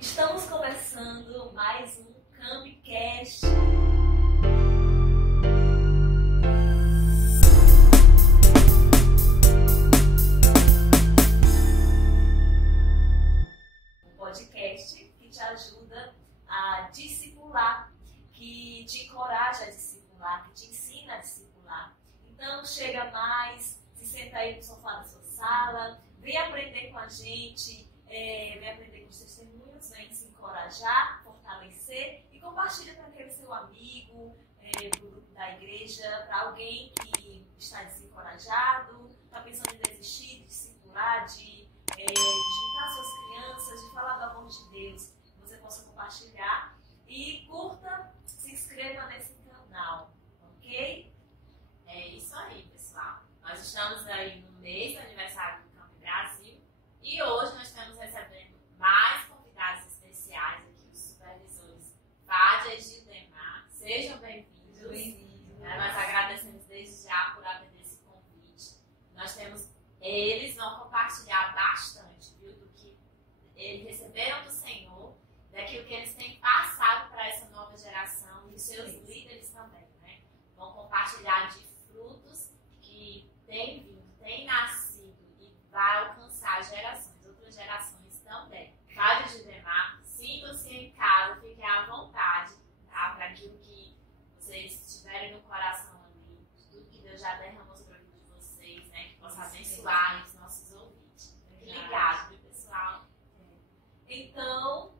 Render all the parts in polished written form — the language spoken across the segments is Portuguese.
Estamos começando mais um Campcast. Um podcast que te ajuda a discipular, que te encoraja a discipular, que te ensina a discipular. Então chega mais, se senta aí no sofá da sua sala, vem aprender com a gente, vem aprender com os testemunhos, vem se encorajar, fortalecer e compartilha para aquele seu amigo, do grupo da igreja, para alguém que está desencorajado, está pensando em desistir, de discipular, de juntar suas crianças, de falar do amor de Deus, que você possa compartilhar. E curta, se inscreva nesse canal, ok? É isso aí, pessoal. Nós estamos aí no mês do aniversário do Camp Brasil e hoje nós estamos recebendo mais convidados especiais aqui, os supervisores Fádia e Gildemar. Sejam bem-vindos. Nós agradecemos desde já por atender esse convite. Eles vão compartilhar bastante, viu, do que eles receberam do Senhor, daquilo que eles têm passado para essa nova geração e os seus líderes também, né? Vão compartilhar de frutos que têm vindo, têm nascido e vai alcançar gerações, outras gerações também. Fádia e Gildemar, sintam-se em casa, fiquem à vontade, tá? Para aquilo que vocês tiverem no coração ali, tudo que Deus já derramou sobre a vida de vocês, né? Que possa abençoar os nossos ouvintes. Fique ligado, viu, pessoal? Então,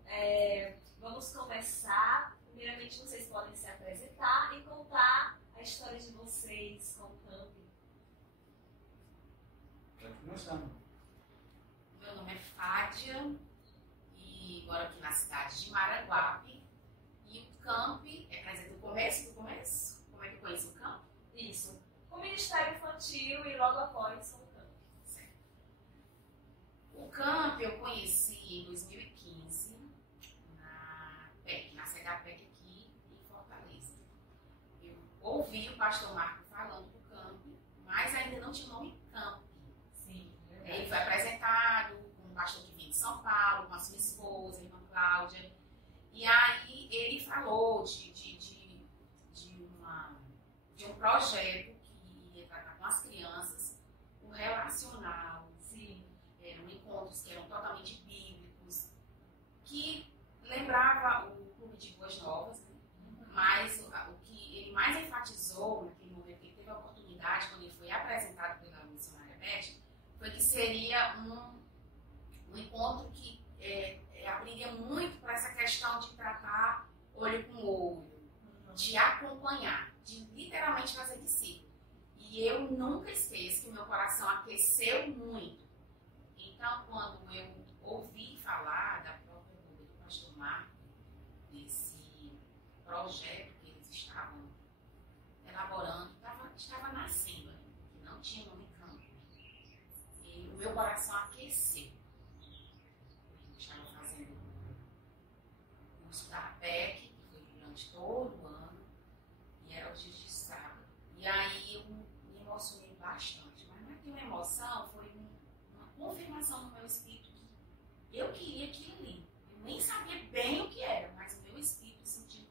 vamos começar. Primeiramente, vocês podem se apresentar e contar a história de vocês com o Camp. Pode começar. Meu nome é Fádia e moro aqui na cidade de Maraguape. E o Camp, quer dizer, do começo? Como é que eu conheço o Camp? Isso. O Ministério Infantil e logo após o Camp. Certo. O Camp eu conheci em 2015 na PEC, na CEGAPEC aqui em Fortaleza. Eu ouvi o pastor Marco falando do Camp, mas ainda não tinha o nome Camp. Sim. Ele foi apresentado com um pastor que vinha de São Paulo, com a sua esposa, a irmã Cláudia. E aí ele falou de um projeto que ia tratar com as crianças, o relacional. Sim. Eram encontros que eram totalmente bíblicos, que lembrava o Clube de Boas Novas, né? Mas o que ele mais enfatizou naquele momento que ele teve a oportunidade, quando ele foi apresentado pela missionária Beth, foi que seria um encontro que abriria muito para essa questão de tratar olho com olho, de acompanhar, de literalmente fazer discípulo. E eu nunca esqueço que o meu coração aqueceu muito. Então, quando eu ouvi falar da própria boca do pastor Marco, desse projeto que eles estavam elaborando, estava nascendo ainda, que não tinha nome Camp. E o meu coração aqueceu. Eu estava fazendo o curso da PEC, que foi durante todo o ano, e era os dias de sábado. E aí eu me emocionei bastante, mas não é que uma emoção, foi uma confirmação no meu espírito que eu queria aquilo ali. Eu nem sabia bem o que era, mas o meu espírito sentiu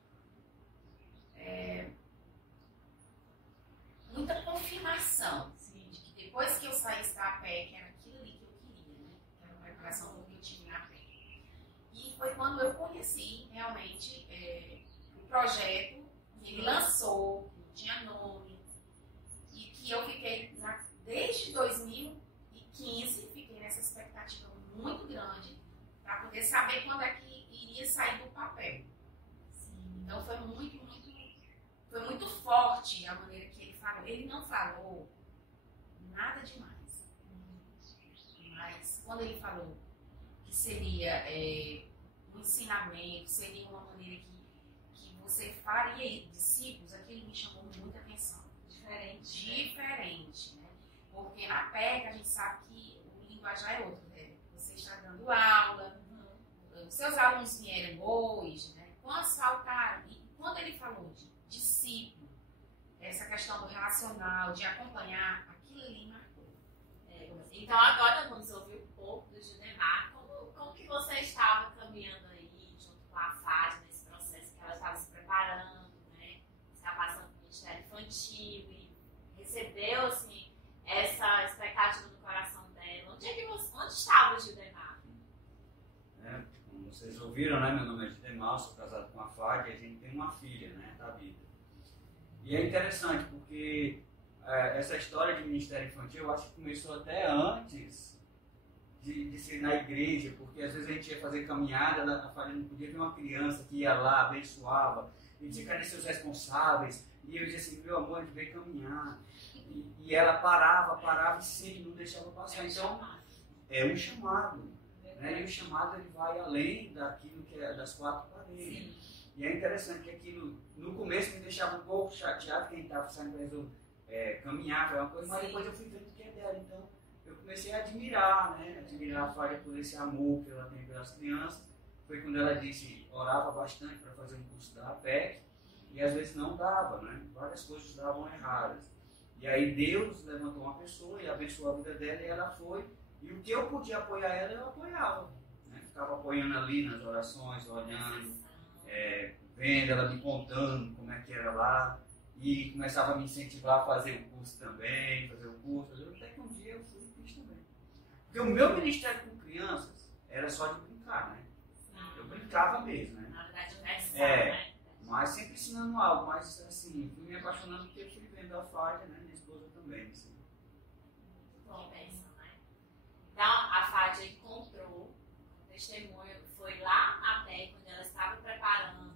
muita confirmação, assim, de que depois que eu saísse da PEC era aquilo ali que eu queria, né? Que era uma preparação do que eu tive na PEC. E foi quando eu conheci realmente o projeto que ele lançou, que não tinha nome, e que eu fiquei desde 2015, fiquei nessa expectativa muito grande para poder saber quando é que iria sair do papel. Sim. Então foi muito forte a maneira que ele falou. Ele não falou nada demais. Mas quando ele falou que seria um ensinamento, seria uma maneira que você faria discípulos, aquilo me chamou muita atenção. Diferente, né? Porque na PEC a gente sabe que o linguajar é outro, né? Você está dando aula, os seus alunos vieram hoje, né? Quantos faltaram? E quando ele falou de discípulo, essa questão do relacional, de acompanhar, aquilo ali marcou. Então agora vamos ouvir um pouco do Gildemar. Como que você estava caminhando aí vocês ouviram, né? Meu nome é Gidemal, sou casado com a Fádia e a gente tem uma filha, né? Tabita. E é interessante porque essa história de ministério infantil eu acho que começou até antes de ser na igreja, porque às vezes a gente ia fazer caminhada, a Fádia não podia ver uma criança que ia lá, abençoava, e dizia, cadê seus responsáveis? E eu dizia assim, meu amor, a gente veio caminhar. E ela parava e sempre não deixava passar. Então, é um chamado. Né? E o chamado ele vai além daquilo que é das quatro paredes. Sim. E é interessante que aquilo, no começo, me deixava um pouco chateado, quem estava saindo para resolver caminhar, foi uma coisa, mas depois eu fui vendo que é dela. Então, eu comecei a admirar, né? Admirar a Fádia por esse amor que ela tem pelas crianças. Foi quando ela disse, orava bastante para fazer um curso da APEC, e às vezes não dava, né? Várias coisas davam erradas. E aí Deus levantou uma pessoa e abençoou a vida dela, e ela foi. E o que eu podia apoiar ela, eu apoiava. Né? Ficava apoiando ali nas orações, olhando, vendo, ela me contando como é que era lá. E começava a me incentivar a fazer o curso também, até que um dia eu fui e fiz também. Porque o meu ministério com crianças era só de brincar, né? Eu brincava mesmo, né? Na verdade, diversão, né? Mas sempre ensinando algo, mas assim, fui me apaixonando porque eu fui vendo a Fádia, né? Minha esposa também, assim. Muito bom, pensa, né? Então, a Fádia encontrou um testemunho, foi lá na PEC, quando ela estava preparando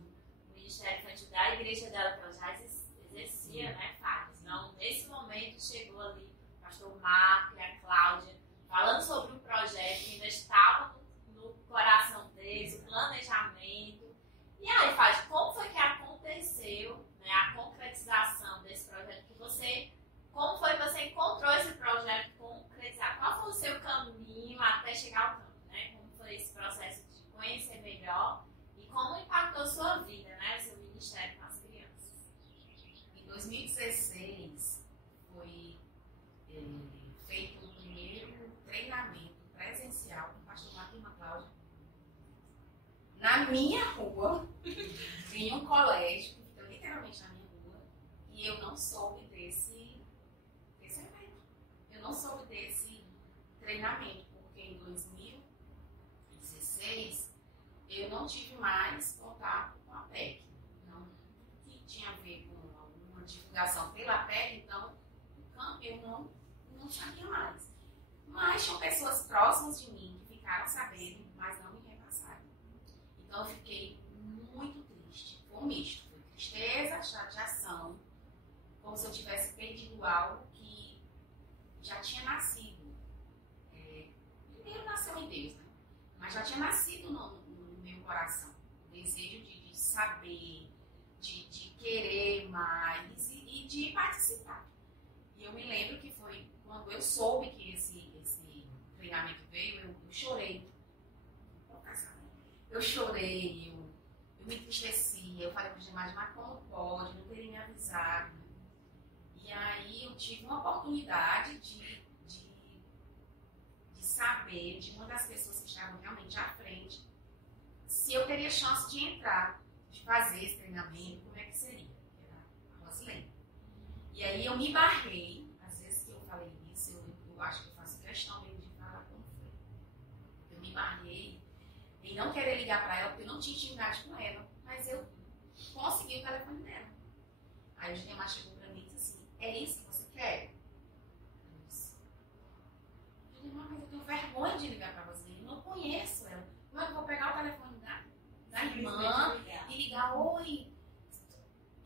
o Ministério Infantil da igreja dela, que ela já exercia, né, Fádia? Então, nesse momento, chegou ali o pastor Marco e a Cláudia, falando sobre um projeto que ainda estava no coração deles, o planejamento. E aí, Fádia, como foi que aconteceu, né, a concretização desse projeto que você... Como foi que você encontrou esse projeto concretizado? Qual foi o seu caminho até chegar ao campo, né? Como foi esse processo de conhecer melhor e como impactou a sua vida, né? O seu ministério com as crianças? Em 2016 foi feito o primeiro treinamento presencial com o pastor Marco e a Cláudia na minha rua, em um colégio que fica literalmente na minha rua, e eu não soube desse evento. Eu não soube desse treinamento, porque em 2016 eu não tive mais contato com a PEC. Não, que tinha a ver com alguma divulgação pela PEC, então o campo eu não sabia mais. Mas tinham pessoas próximas de mim que ficaram sabendo, mas não me repassaram. Então eu fiquei muito triste. Foi um misto. Foi tristeza, chateação, como se eu tivesse perdido algo que já tinha nascido. Primeiro nasceu em Deus, né? Mas já tinha nascido no meu coração. O desejo de saber, de querer mais e de participar. E eu me lembro que foi quando eu soube que esse treinamento veio, eu chorei. Eu chorei, eu me entristeci, eu falei para os demais, mas como pode, não terem me avisado. E aí eu tive uma oportunidade de saber de uma das pessoas que estavam realmente à frente se eu teria chance de entrar, de fazer esse treinamento, como é que seria, que era a Rosilene. E aí eu me barrei, às vezes que eu falei isso, eu acho que eu faço questão mesmo de falar como foi. Eu me barrei em não querer ligar para ela, porque eu não tinha intimidade com ela, mas eu consegui o telefone dela. Aí o Gidemal chegou para mim e disse assim, é isso que você quer? Eu disse, Gidemal, mas eu tenho vergonha de ligar para você, eu não conheço ela. Como é que eu vou pegar o telefone da irmã e ligar, oi,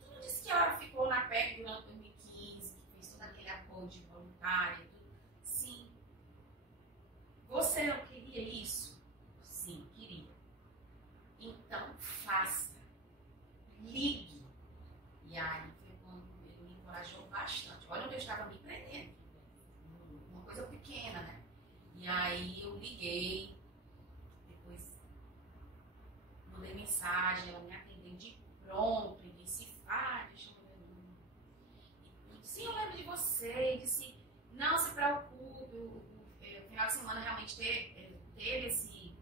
tu não disse que ela ficou na PEC durante 2015, que fez todo aquele apoio de voluntária e tudo? Sim. Você não queria isso? Sim, queria. Então faça. Ligue. E aí foi quando ele me encorajou bastante. Olha onde eu estava me prendendo. Uma coisa pequena, né? E aí eu liguei. Depois mandei mensagem. Ela me atendeu de pronto. E disse, deixa eu ver. E disse, sim, eu lembro de você. E disse, não se preocupe. O final de semana realmente teve esse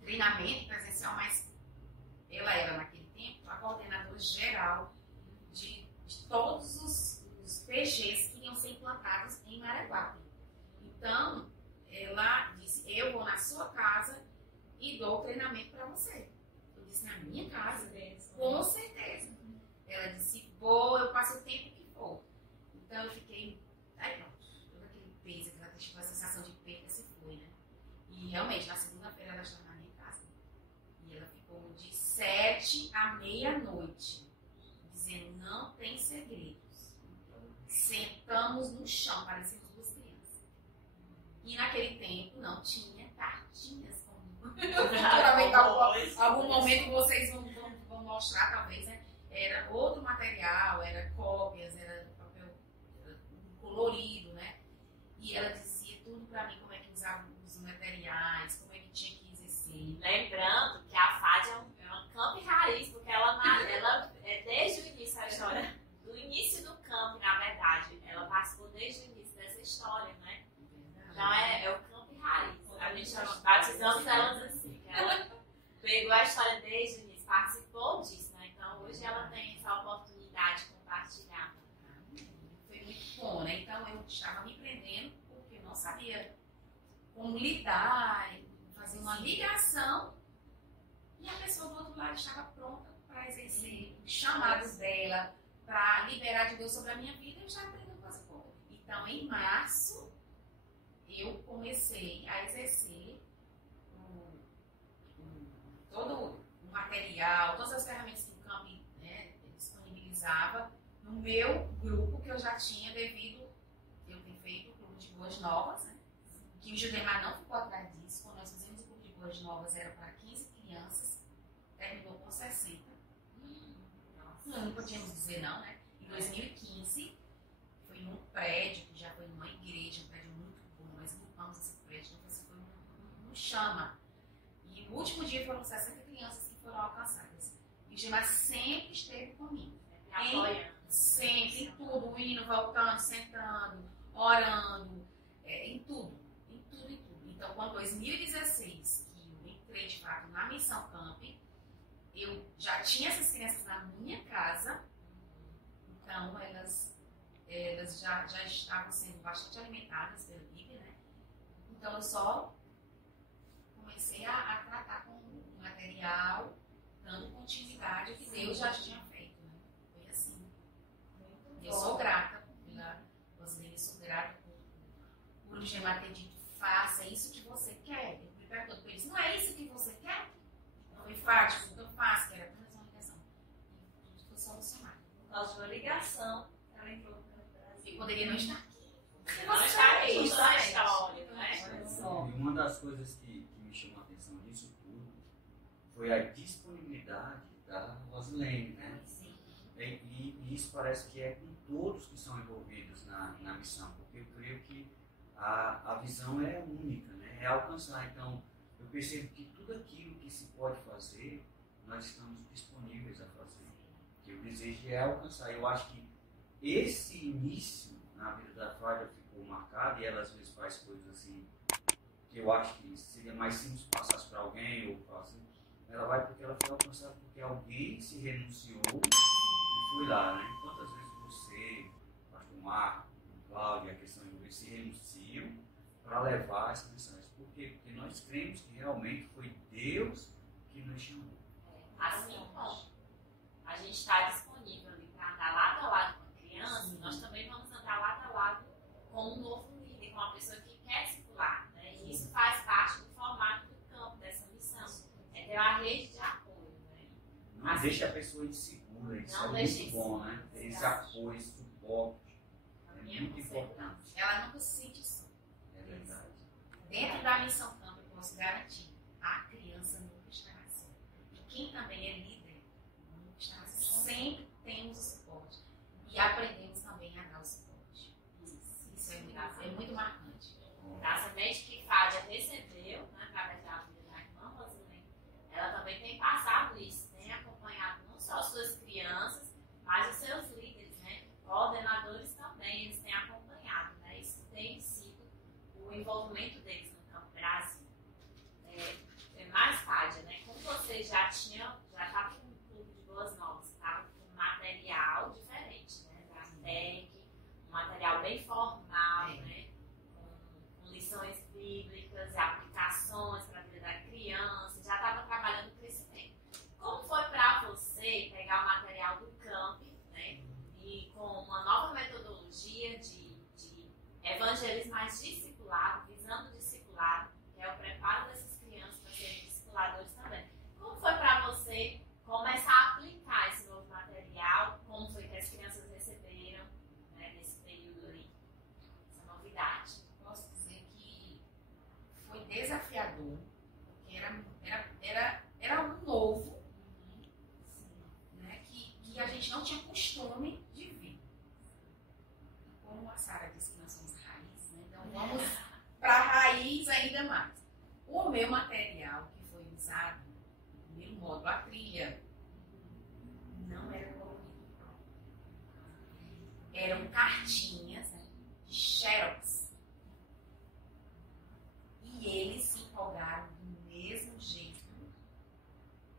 treinamento presencial, mas ela era naquele tempo a coordenadora geral de todos os PGs que iam ser implantados em Maranguape. Então, ela disse, eu vou na sua casa e e dou o treinamento para você. Eu disse, na minha casa, com certeza. Ela disse, vou, eu passo o tempo que for. Então eu fiquei, aí pronto, todo aquele peso, aquela sensação de perda se foi, né? E realmente, na segunda-feira ela estava na minha casa. E ela ficou de 7 à meia-noite, dizendo, não tem segredos. Sentamos no chão, parecíamos duas crianças. E naquele tempo não tinha cartinhas como futuramente algum momento vocês vão mostrar, talvez, né? Era outro material, era cópias, era papel colorido, né? E ela dizia tudo pra mim, como é que usava os materiais, como é que tinha que exercer. Lembrando que a Fádia é uma camp raiz, porque ela é desde o início a história, do início do camp, na verdade, ela participou desde o início dessa história, né? Então é o camp raiz. A gente batizamos elas assim, que ela pegou a história desde o início, participou disso, né? Então hoje ela tem essa oportunidade de compartilhar. Foi muito bom, né? Então eu estava me prendendo porque eu não sabia como lidar, fazer uma ligação, e a pessoa do outro lado estava pronta para exercer os chamados dela, para liberar de Deus sobre a minha vida. Eu estava aprendendo coisa boa. Então em março eu comecei a exercer todo o material, todas as ferramentas que o Camp, né, disponibilizava no meu grupo que eu já tinha devido eu ter feito o Clube de Boas Novas, né, que o Judemar não ficou atrás disso. Quando nós fizemos o Clube de Boas Novas era para 15 crianças, terminou com 60. Não podíamos dizer não, né? Em 2015 foi num prédio, que já foi numa igreja, um prédio muito bom, nós limpamos esse prédio, então foi um chama. E no último dia foram 60 crianças que foram alcançadas. E o Judemar sempre esteve comigo. Sempre, em tudo, indo, voltando, sentando, orando, em tudo. Então, quando 2016, que eu entrei de fato na Missão Camp, eu já tinha essas crianças na minha casa, então elas já estavam sendo bastante alimentadas pela Bíblia, né? Então eu só comecei a tratar com o material, dando continuidade ao que Deus já tinha feito, né? Foi assim. Eu sou grata pela Rosilene, sou grata por o Gemar ter dito, faça isso que você quer. Eu me pergunto para eles, não é isso que você quer? Foi fácil, então faço, que era apenas uma ligação. E tudo foi solucionado. Por causa de uma ligação, ela entrou no Brasil. Eu poderia não estar aqui. Não está aqui, está na história, né? E uma das coisas que me chamou a atenção nisso tudo foi a disponibilidade da Rosilene, né? Sim. E isso parece que é com todos que são envolvidos na missão, porque eu creio que a visão é única, né? É alcançar. Então, eu percebo que tudo aquilo que se pode fazer, nós estamos disponíveis a fazer. Que o desejo é alcançar. Eu acho que esse início na vida da Fábia ficou marcado, e ela às vezes faz coisas assim, que eu acho que seria mais simples passasse para alguém, ou assim. Ela vai porque ela foi alcançada porque alguém se renunciou e foi lá, né? Quantas vezes você, pastor Marco, Cláudio, a questão de se renunciam para levar essa mensagem? Por quê? Porque nós cremos que realmente foi Deus que nos chamou. Assim como a gente está disponível ali para andar lado a lado com a criança, nós também vamos andar lado a lado com um novo líder, com uma pessoa que quer circular, né? E isso faz parte do formato do campo, dessa missão. É ter uma rede de apoio, né? Não Assim, deixa a pessoa insegura, isso não é deixa muito bom, né? Ter esse apoio, esse suporte, é muito importante. Ela nunca se sente só. É verdade. Dentro da Missão Campo, eu posso garantir, a criança nunca estará só. E quem também é líder, nunca estará só. Sempre temos o suporte. E aprendemos também a dar o suporte. Isso é muito marcante. a semente que Fábia recebeu, né, através da vida da irmã Rosilene, ela também tem passado isso, tem acompanhado não só as suas crianças, mas os seus líderes, né, coordenadores também, eles têm acompanhado, né, isso tem sido o envolvimento deles no Campo Brasil. Mais Fábia, né, como você já estava com um clube de boas novas, estava com material diferente, né, da TEC, um material bem formal, né, com lições bíblicas, aplicações para a vida da criança, já cartinhas, né, de xerox. E eles se empolgaram do mesmo jeito,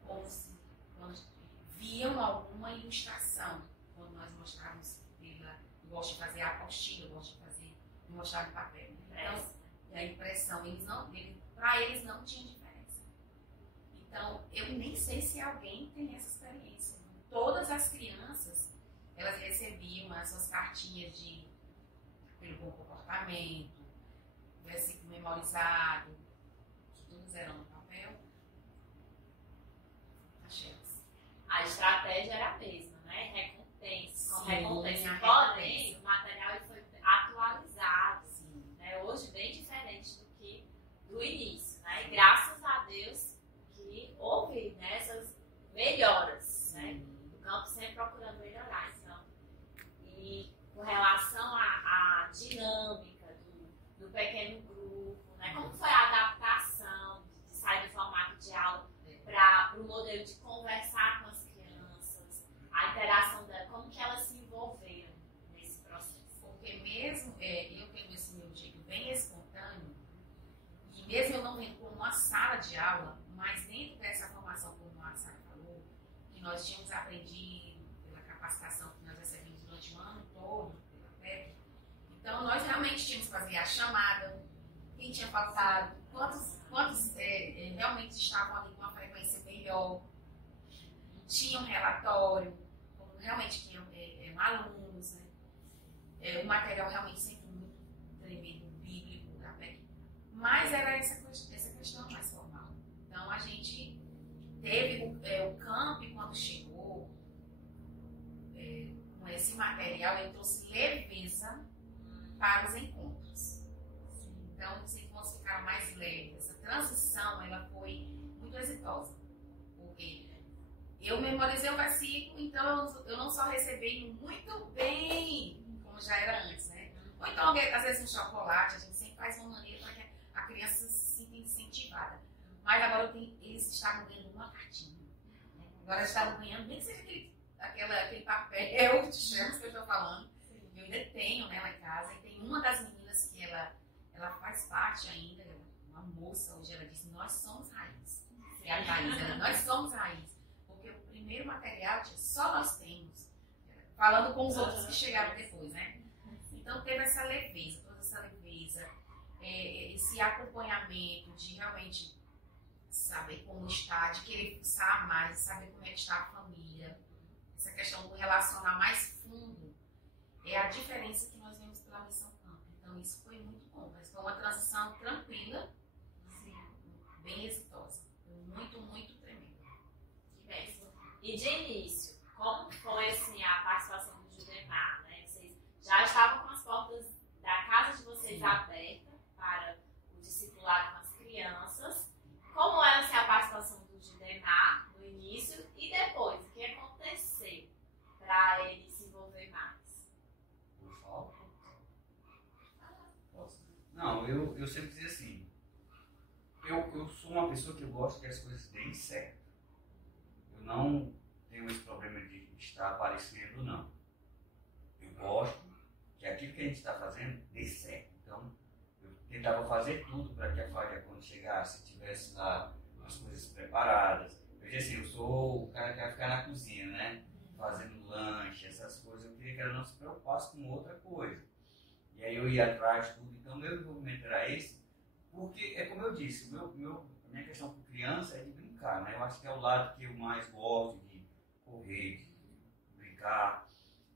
como se quando viam alguma ilustração. Quando nós mostrávamos, eu gosto de fazer a apostila, eu gosto de fazer, mostrar no papel. Então, e a impressão, para eles não tinha diferença. Então, eu nem sei se alguém tem essa experiência. Todas as crianças, elas recebiam as suas cartinhas pelo bom comportamento, versículo memorizado, que todos eram no papel. A estratégia era a mesma, né? Recompensa, com Sim, recompensa. Porém, o material ele foi atualizado. Sim. Né? Hoje, bem diferente do que do início. Né? E graças a Deus que houve, né, essas melhoras. Né? O campo sempre procurando melhorar. Então. E com relação à dinâmica do pequeno grupo, né? Como foi a adaptação de sair do formato de aula para o modelo de conversar com as crianças, a interação dela, como que elas se envolveram nesse processo? Porque mesmo eu tendo esse meu jeito bem espontâneo, e mesmo eu não vendo como uma sala de aula, mas dentro dessa formação, como a Sara falou, que nós tínhamos aprendido pela capacitação que nós recebemos durante o ano todo, pela PEC, então nós realmente tínhamos que fazer a chamada, quem tinha faltado, quantos realmente estavam ali com uma frequência melhor, tinham relatório, como realmente tinham alunos, né? O material realmente sempre muito tremendo, bíblico, da PEC, mas era essa questão mais formal. Então a gente teve o camp quando chegou com esse material, ele trouxe leveza para os encontros. Então os encontros ficaram mais leves. Essa transição ela foi muito exitosa, porque eu memorizei o versículo, então eu não só recebi muito bem, como já era antes, né? Ou então, às vezes, um chocolate, a gente sempre faz uma maneira para que a criança se sinta incentivada. Mas agora eles estavam ganhando uma cartinha. Né? Agora eles estavam ganhando, nem que seja aquele papel de chamos que eu estou falando. Eu ainda tenho, né, lá em casa, e tem uma das meninas que ela faz parte ainda, uma moça, hoje ela disse, nós somos raiz. E a Thaís, nós somos raiz. Porque o primeiro material, só nós temos. Falando com os outros que chegaram depois, né? Então teve essa leveza, toda essa leveza, esse acompanhamento de realmente saber como está, de querer fuçar mais, saber como é que está a família. Essa questão do relacionar mais fundo é a diferença que nós vemos pela Missão Campo. Então isso foi muito bom, mas foi uma transição tranquila, bem exitosa, muito, muito tremenda. Que bem. E de início, como foi assim, a participação do Judemar? Né? Vocês já estavam com as portas da casa de vocês abertas para o discipulado com as crianças. Como era assim, a participação do Judemar no início e depois? O que aconteceu para ele se envolver mais? Não, eu sempre dizia assim, eu sou uma pessoa que eu gosto que as coisas deem certo. Eu não tenho esse problema de estar aparecendo, não. Eu gosto que aquilo que a gente está fazendo dê certo. Então, eu tentava fazer tudo para que a Fábia, quando chegasse, tivesse lá as coisas preparadas. Eu dizia assim, eu sou o cara que vai ficar na cozinha, né? Fazendo lanche, essas coisas. Eu queria que ela não se preocupasse com outra coisa. E aí eu ia atrás de tudo. Então, meu envolvimento era esse. Porque, é como eu disse, a minha questão com criança é de brincar, né? Eu acho que é o lado que eu mais gosto de correr, de brincar.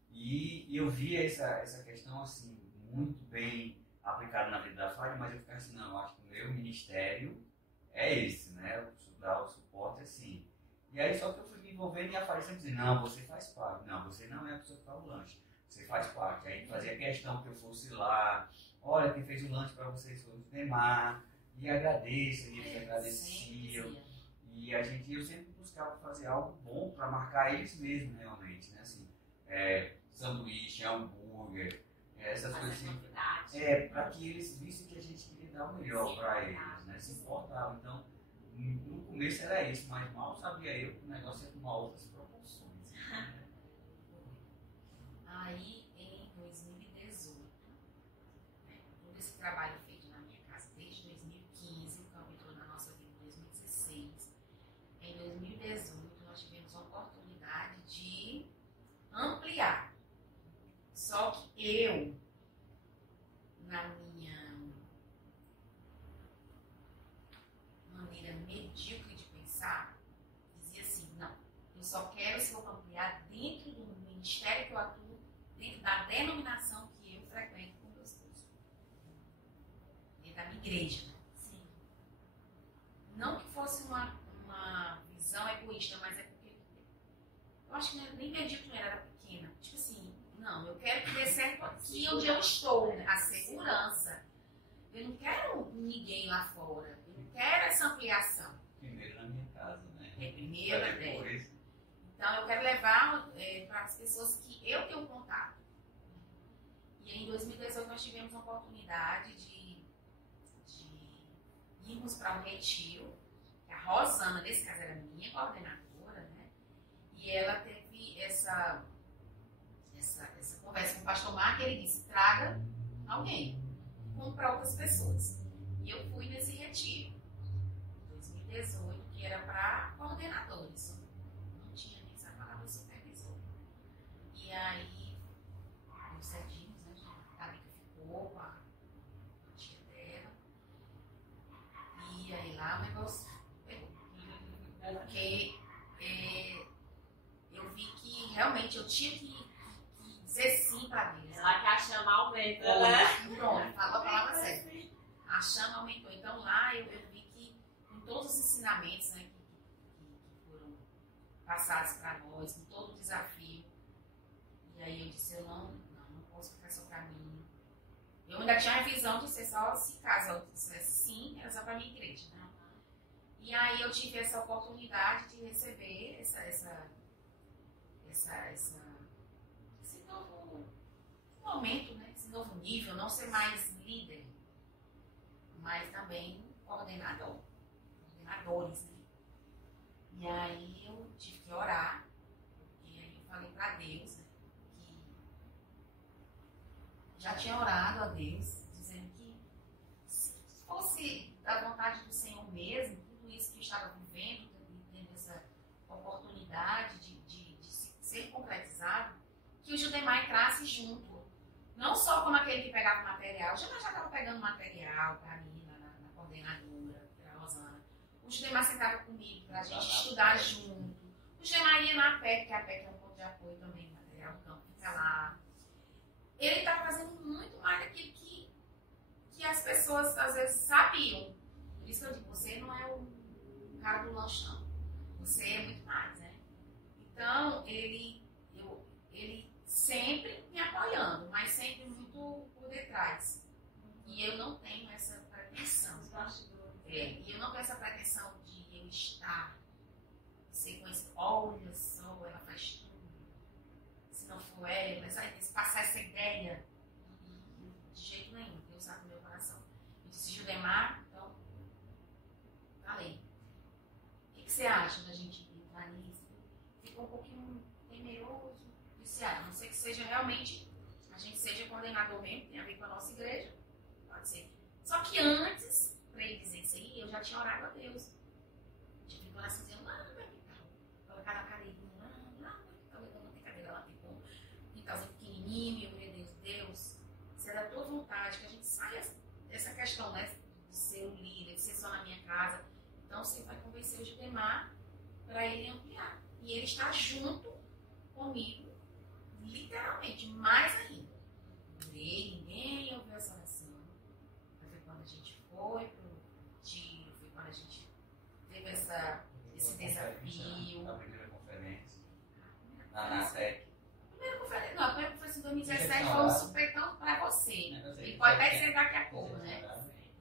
E eu via essa questão, assim, muito bem aplicada na vida da Fábia, mas eu ficava assim, não, eu acho que o meu ministério é esse, né? Dar o suporte assim. E aí só que eu fui me envolvendo e a Fábia sempre dizia, não, você faz parte. Não, você não é a pessoa que faz o lanche. Você faz parte. Aí fazia questão que eu fosse lá. Olha, quem fez o lanche para vocês foi o Neymar. E agradeço, e eles agradeciam. E eu sempre buscava fazer algo bom para marcar eles mesmos, realmente. Né? Assim, sanduíche, hambúrguer, essas coisas assim. Para que eles vissem que a gente queria dar o melhor para eles, né? Se importavam. Então, no começo era isso, mas mal sabia eu que o negócio ia tomar outras proporções. Aí, em 2010, esse trabalho feito na minha casa desde 2015, o campo entrou na nossa vida em 2016. Em 2018, nós tivemos a oportunidade de ampliar. Só que eu, na minha maneira medíocre de pensar, dizia assim, não, eu só quero se eu ampliar dentro do ministério que eu atuo, dentro da denominação que eu frequento com meu esposo. Dentro da minha igreja, né? Sim. Não que fosse uma visão egoísta, mas é porque eu acho que nem medíocre era pequena. Tipo assim, não, eu quero que dê certo aqui onde eu estou, né? A segurança. Eu não quero ninguém lá fora. Eu não quero essa ampliação. Primeiro na minha casa, né? Primeiro, Pra depois. Então, eu quero levar para as pessoas que eu tenho contato. E em 2018 nós tivemos a oportunidade de irmos para um retiro. A Rosana, nesse caso, era minha coordenadora, né? E ela teve essa conversa com o pastor Marco, e ele disse, traga alguém, como para outras pessoas. E eu fui nesse retiro, em 2018, que era para coordenadores. Não tinha nem essa palavra supervisor. E aí, nos cedinhos, né? A Lica ficou com a tia dela. E aí lá o negócio pegou. Porque eu vi que realmente eu tinha que dizer sim para Deus. Ela que a chama aumenta, né? Pronto, falou a palavra certa. A chama aumentou. Então lá eu vi que em todos os ensinamentos, né, que foram passados para nós, em todo o desafio, e aí eu disse, eu não posso ficar só para mim. Eu ainda tinha a visão de ser só se caso eu dissesse sim, era só para minha igreja, né? E aí eu tive essa oportunidade de receber esse novo momento, né? Esse novo nível, não ser mais líder, mas também coordenadores, né? E aí eu tive que orar, e aí eu falei para Deus, né, que já tinha orado a Deus, dizendo que se fosse da vontade do Senhor mesmo, tudo isso que eu estava vivendo, tendo essa oportunidade de ser concretizado, que o Judemar entrasse junto. Não só como aquele que pegava material, já estava pegando material para mim, na coordenadora, para a Rosana. O Judemar sentava comigo para a gente estudar junto. O Judemar ia na PEC, que a PEC é um ponto de apoio também, material do campo, fica lá. Ele estava fazendo muito mais daquilo que as pessoas às vezes sabiam. Por isso que eu digo, você não é o cara do lanchão. Você é muito mais, né? Então, ele sempre me apoiando, mas sempre muito por detrás. E eu não tenho essa pretensão. E eu não tenho essa pretensão de eu estar, ser conhecido. Olha só, ela faz tudo. Se não for ela, mas passar essa ideia, de jeito nenhum, Deus sabe no meu coração. Eu disse, Judemar, então, falei. O que você acha da gente entrar nisso? Ficou um pouquinho temeroso. Disse, a não ser que seja realmente, a gente seja coordenador mesmo, tem a ver com a nossa igreja, pode ser. Só que antes, para ele dizer isso aí, eu já tinha orado a Deus. Tinha feito oração dizendo, lá no meu quintal, colocar na cadeirinha, lá no quintal, eu não tenho cadeira lá, tem um quintalzinho pequenininho, e eu falei, Deus, se é da tua vontade, que a gente saia dessa questão, né, de ser o líder, de ser só na minha casa. Então você vai convencer o Judemar para ele ampliar. E ele está junto comigo, literalmente, mais ainda. Ninguém ouviu essa oração. Foi quando a gente foi pro tiro, foi quando a gente teve esse desafio. Na primeira conferência. Na SEC. A primeira conferência em 2017 foi um supetão para você. E pode até ser daqui a pouco, né?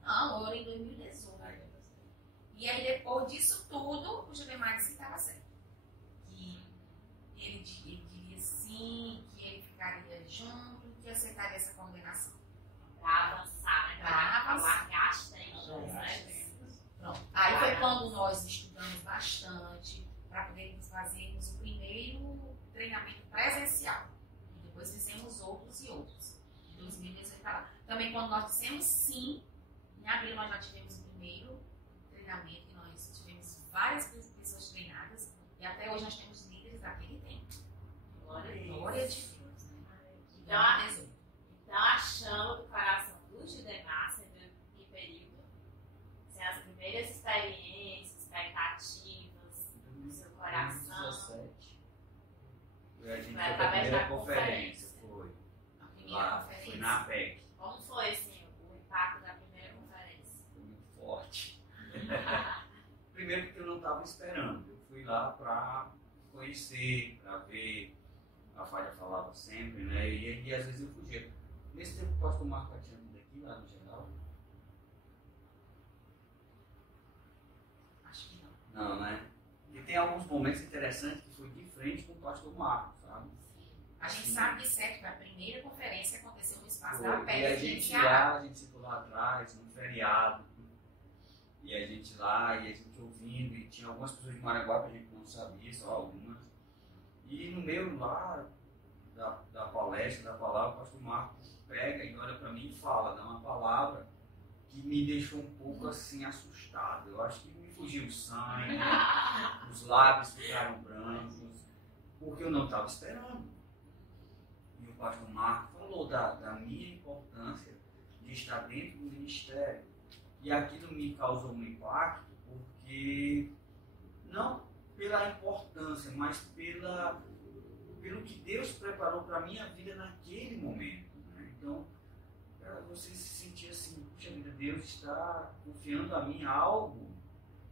Não, eu orei em 2018. E aí, depois disso tudo, o Judemar disse que estava certo. Que ele diria sim, que ele ficaria junto, que aceitaria essa condenação. Para avançar, né? Para largar as tendas, né? Pronto. Aí foi quando nós estudamos bastante para podermos fazermos o primeiro treinamento presencial. E depois fizemos outros e outros. Em 2018 tá lá. Também quando nós dissemos sim, em abril nós já tivemos o primeiro treinamento, que nós tivemos várias pessoas treinadas, e até hoje nós temos líderes daquele tempo. Glória a Deus, né? Então a chama do coração do Judemar, sendo que período? Assim, as primeiras experiências, expectativas do seu coração. 2017. A gente Foi foi através pra primeira da conferência. Foi. A primeira Lá, conferência. foi na PEC. Como foi assim, o impacto da primeira conferência? Foi muito forte. Primeiro porque eu não estava esperando. Eu fui lá para conhecer, para ver. A Falha falava sempre, né? E às vezes eu fugia. Nesse tempo o pastor Marco tinha vindo aqui, lá no geral? Acho que não. Não, né? E tem alguns momentos interessantes que foi de frente com o pastor Marco, sabe? A gente sabe de certo que a primeira conferência aconteceu no espaço Foi. da E a PEC. gente lá, a gente sentou lá atrás, num feriado. E a gente lá, e a gente ouvindo, e tinha algumas pessoas de Maranguape, a gente não sabia, só algumas. E no meio lá da palestra, da palavra, o pastor Marcos pega e olha para mim e fala, dá uma palavra que me deixou um pouco assim assustado. Eu acho que me fugiu o sangue, os lábios ficaram brancos, porque eu não estava esperando. E o pastor Marcos falou da minha importância de estar dentro do ministério. E aquilo me causou um impacto, porque não pela importância, mas pelo que Deus preparou para a minha vida naquele momento. Né? Então, você se sentir assim, puxa vida, Deus está confiando a mim algo,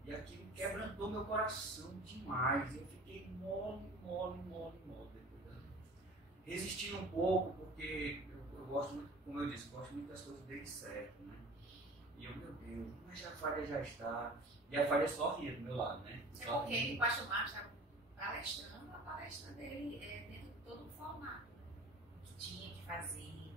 e aquilo quebrantou meu coração demais. Eu fiquei mole. Resistindo um pouco, porque eu gosto muito, como eu disse, gosto muito das coisas dele certo, né? E eu, meu Deus, mas a Falha já está. E a Falha só ria do meu lado, né? É porque o pastor Marcos estava palestrando, a palestra dele dentro de todo o formato, né? Que tinha que fazer,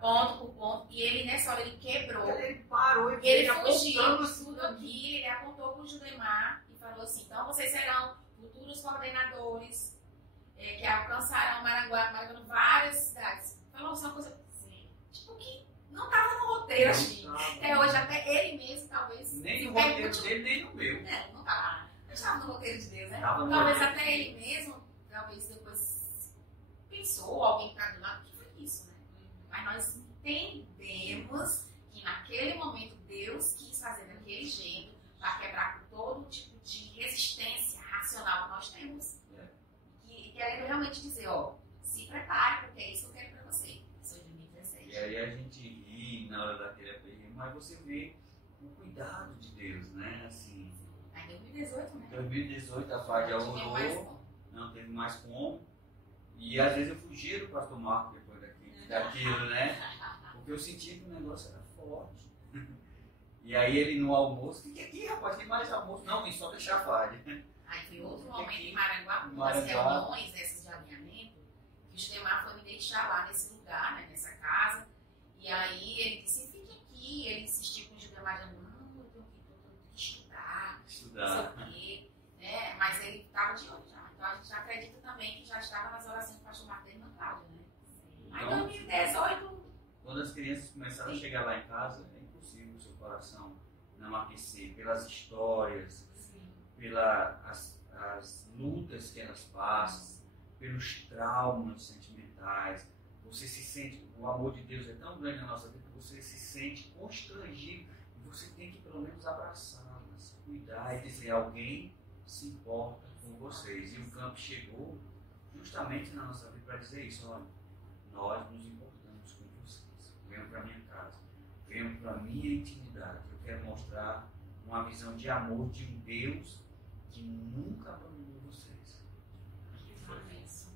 ponto por ponto, e ele nessa hora ele quebrou. Ele parou e Ele veio fugiu apontando de assim tudo pra mim. aqui, ele apontou para o Judemar e falou assim, então vocês serão futuros coordenadores que alcançarão Maranguape, várias cidades. Falou assim, uma coisa Sim. tipo que não estava no roteiro, assim. Não tava. Até hoje, até ele mesmo, talvez. Nem se no roteiro pergunte- dele, nem no meu. Não estava. Não estava no roteiro de Deus, né? Tava no Talvez roteiro. até ele mesmo, talvez depois pensou, alguém está do lado, o que foi isso, né? Mas nós entendemos que naquele momento Deus quis fazer daquele jeito para quebrar com todo tipo de resistência racional que nós temos. É. E querendo realmente dizer, ó, se prepare, porque é isso que eu quero para você. Isso é 2017. E aí a gente ri na hora daquele apelo, mas você vê o cuidado de Deus, né? Assim, Aí 2018, né? em 2018 a Falha Não tinha mais orou, como. não teve mais como. E às vezes eu fugia do pastor Marco depois daquilo, né? Porque eu sentia que o negócio era forte. E aí ele no almoço, fica aqui, rapaz, tem mais almoço. Não, vem só deixar a Falha. Aí foi outro Fica momento aqui, em Maranguape, em uma das Maranguape. reuniões dessas de alinhamento, que o Judemar foi me deixar lá nesse lugar, né, nessa casa. E aí ele disse, fique aqui. Ele insistiu com o Judemar, já, não, eu tenho que estudar, não sei Estudar. o quê. Né? Mas ele estava de olho já. Então a gente acredita também que já estava nas orações do pastor Marco e Cláudia, né? Aí Então, 2018, quando as crianças começaram a chegar lá em casa, é impossível o seu coração não aquecer pelas histórias, pelas as lutas que elas passam, pelos traumas sentimentais. Você se sente, o amor de Deus é tão grande na nossa vida que você se sente constrangido e você tem que pelo menos abraçá-las, cuidar e dizer, alguém se importa com vocês. E o campo chegou justamente na nossa vida para dizer isso, olha, nós nos importamos com vocês. Venham para minha casa, venham para minha intimidade. Eu quero mostrar uma visão de amor de um Deus que nunca abandonou vocês. Isso.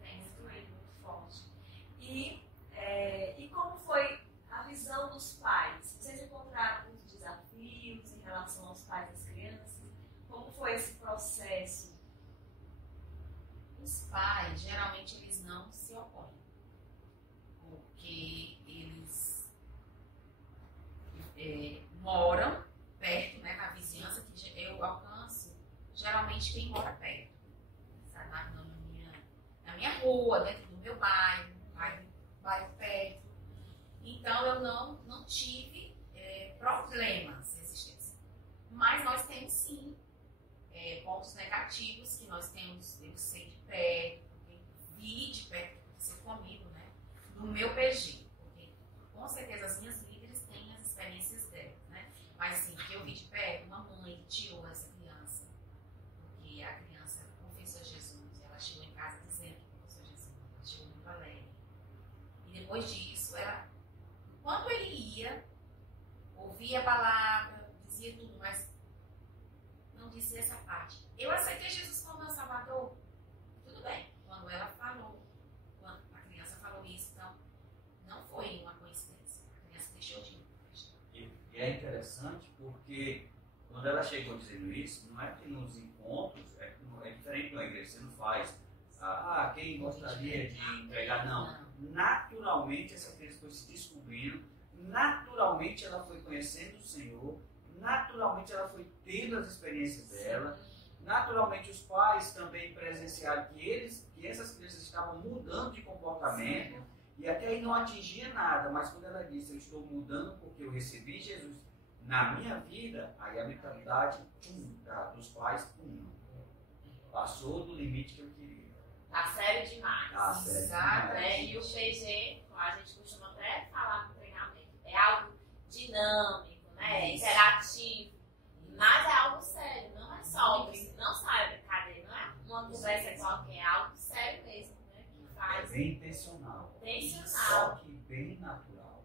Muito forte. E como foi a visão dos pais? Vocês encontraram muitos desafios em relação aos pais das crianças? Como foi esse processo? os pais, geralmente, eles não se opõem. Porque eles moram perto, né, na vizinhança, que eu alcanço, geralmente, quem mora perto. Sabe, na minha rua, dentro do meu bairro perto. Então eu não tive problemas existentes. Mas nós temos sim pontos negativos que nós temos, eu sei de perto, porque vi de perto o que aconteceu comigo, né? No meu PG. Porque com certeza as minhas líderes têm as experiências delas, né? Mas assim, que eu vi de perto, uma mãe que tirou essa criança, porque a criança confessou Jesus, ela chegou em casa dizendo que confessou Jesus, ela chegou muito alegre. E depois disso, ela, enquanto ele ia, ouvia a palavra, dizia tudo, mas não disse essa parte. Eu aceitei Jesus como meu Salvador. Tudo bem. Quando ela falou, quando a criança falou isso, então, não foi uma coincidência. A criança deixou de ir. E é interessante porque quando ela chegou dizendo isso, não é que nos encontros, é diferente de uma igreja, você não faz, quem gostaria de entregar, não. Naturalmente essa criança foi se descobrindo, naturalmente ela foi conhecendo o Senhor, naturalmente ela foi tendo as experiências dela, naturalmente os pais também presenciaram que essas crianças estavam mudando de comportamento, e até aí não atingia nada, mas quando ela disse, eu estou mudando porque eu recebi Jesus na minha vida, aí a mentalidade dos pais passou do limite que eu queria. Tá sério demais. Tá sério Exato. demais. E o PG, a gente costuma até falar no treinamento, é algo dinâmico, né? Isso. Interativo, mas é algo sério, não é só, não sai brincadeira, não é uma conversa qualquer, é algo sério mesmo, né? Que É faz bem intencional. intencional. Só que bem natural.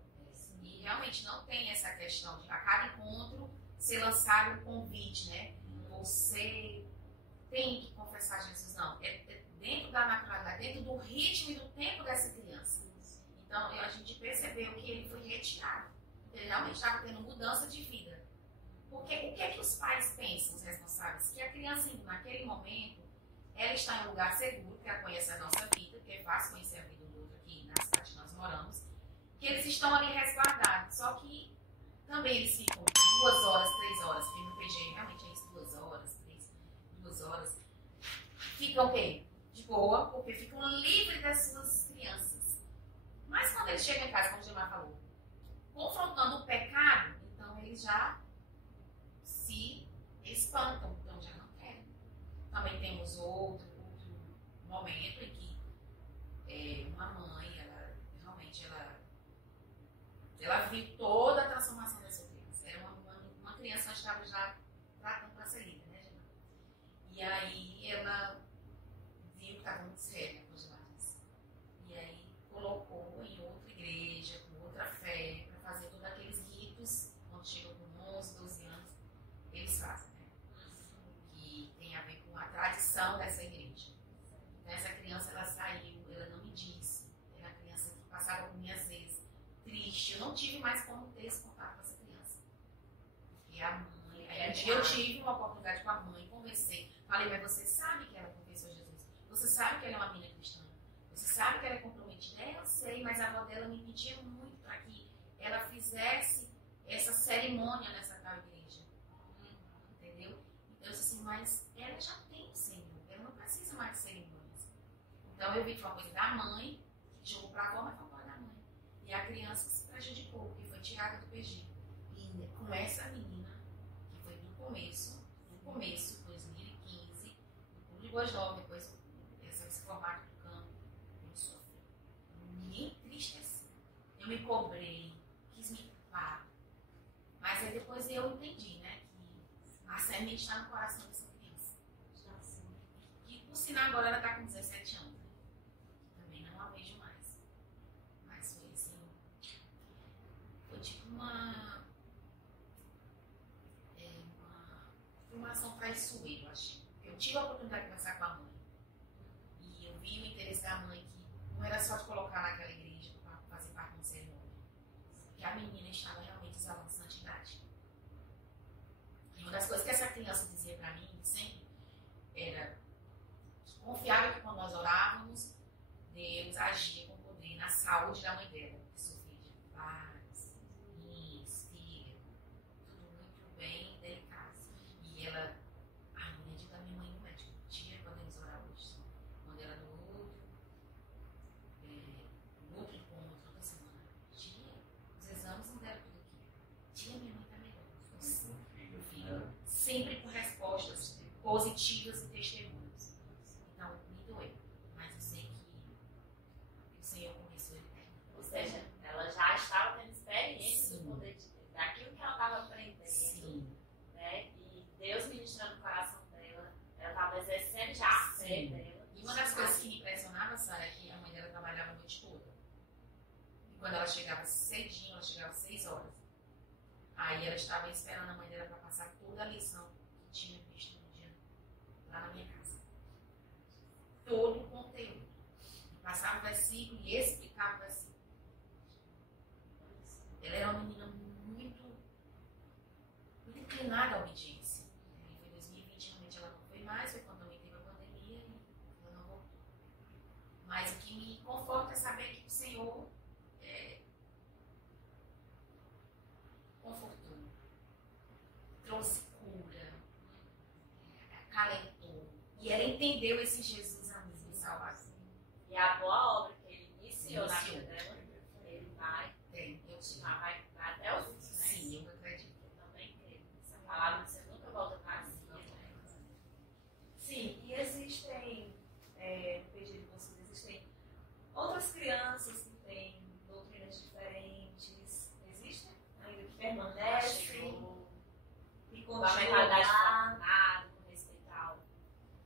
E realmente não tem essa questão de a cada encontro ser lançado um convite, né? Você tem que confessar Jesus, não. É dentro da naturalidade, dentro do ritmo e do tempo dessa criança. Então a gente percebeu que ele foi retirado. Ele realmente estava tendo mudança de vida. Porque o que é que os pais pensam, os responsáveis? Que a criança, naquele momento, ela está em um lugar seguro, que ela conhece a nossa vida, que é fácil conhecer a vida do outro aqui na cidade que nós moramos, que eles estão ali resguardados. Só que também eles ficam 2 horas, 3 horas, porque no PG realmente é isso, 2 horas, 2 horas. Ficam o quê? De boa, porque ficam livres das suas crianças. Mas quando eles chegam em casa, como o Gilmar falou, confrontando o pecado, então eles já se espantam, então já não querem. Também temos outro momento em que uma mãe, ela realmente ela viu toda a transformação dessa criança. Era uma criança que estava já tratando para ser líder, né, Gilmar? E aí ela viu que estava muito séria, como Gilmar disse. E aí colocou em outra igreja, com outra fé, para fazer todos aqueles ritos, quando chegam com 11, 12 anos, eles fazem, né? Que tem a ver com a tradição dessa igreja. Então essa criança, ela saiu, ela não me disse, era a criança que passava por mim às vezes, triste, eu não tive mais como ter esse contato com essa criança. Porque a mãe, eu tive uma oportunidade com a mãe, conversei, falei, mas você sabe que ela confessou Jesus? Você sabe que ela é uma menina cristã? Você sabe que ela é comprometida? Eu sei, mas a avó dela me pedia muito para que ela fizesse essa cerimônia nessa tal igreja. Entendeu? Então eu disse assim, mas ela já tem o Senhor, ela não precisa mais de cerimônias. Então eu vi que foi uma coisa da mãe, que jogou para a avó, mas foi uma coisa da mãe. E a criança se prejudicou, que foi tirada do PG. E com essa menina, que foi do começo, 2015, no Clube de Boas Novas, depois esse formato do campo, eu sofri. Me entristeci. Eu me cobrei, quis me culpar. Mas aí depois eu entendi, né, que a semente está no coração dessa criança. Que por sinal agora ela está com 17 anos. Né? Também não a vejo mais. Mas foi assim. Foi tipo uma formação traiçoeira, eu achei. Eu tive a oportunidade de conversar com a mãe. E eu vi o interesse da mãe que não era só de colocar naquela igreja para fazer parte de uma cerimônia. Que a menina estava realmente exalando santidade. E uma das coisas que essa criança dizia para mim sempre era que confiava que quando nós orávamos, Deus agia com poder na saúde da mãe dela, que sofria de paz, rins, fígado, tudo muito bem delicado. E ela, a mulher diz da minha mãe no médico, tia, podemos orar hoje. Quando ela no outro encontro, outra semana, tia, positivas e testemunhos. Então, me doeu. Mas eu sei que o Senhor começou e terminou. Ou seja, ela já estava tendo experiência Sim. do poder de Deus, daquilo que ela estava aprendendo, Sim. né? E Deus ministrando o coração dela, ela estava exercendo já a fé Sim. dela. E uma das coisas que me impressionava, Sara, é que a mãe dela trabalhava a noite toda. E quando ela chegava cedinho, ela chegava às 6 horas. Aí ela estava esperando a mãe dela para passar toda a lição que tinha visto no dia lá na minha casa. Todo o conteúdo. Passava o versículo e explicava o versículo. Ela era uma menina muito inclinada à obediência. E foi em 2020, realmente ela não foi mais, foi quando também teve a pandemia e ela não voltou. Mas o que me conforta é saber que o Senhor confortou, trouxe cura, acalentou. E ela entendeu esse Jesus amigo e salvador. E a boa obra que ele iniciou na Iniciou. vida dela, ele vai continuar, vai até o fim, né? Sim, eu acredito. Eu também creio. Essa palavra você nunca volta vazia, né? Sim, e existem, no PG de vocês, existem outras crianças que têm doutrinas diferentes, existem? Ainda que permanecem, Chegou e com a mentalidade continuam. formada, com respeito ao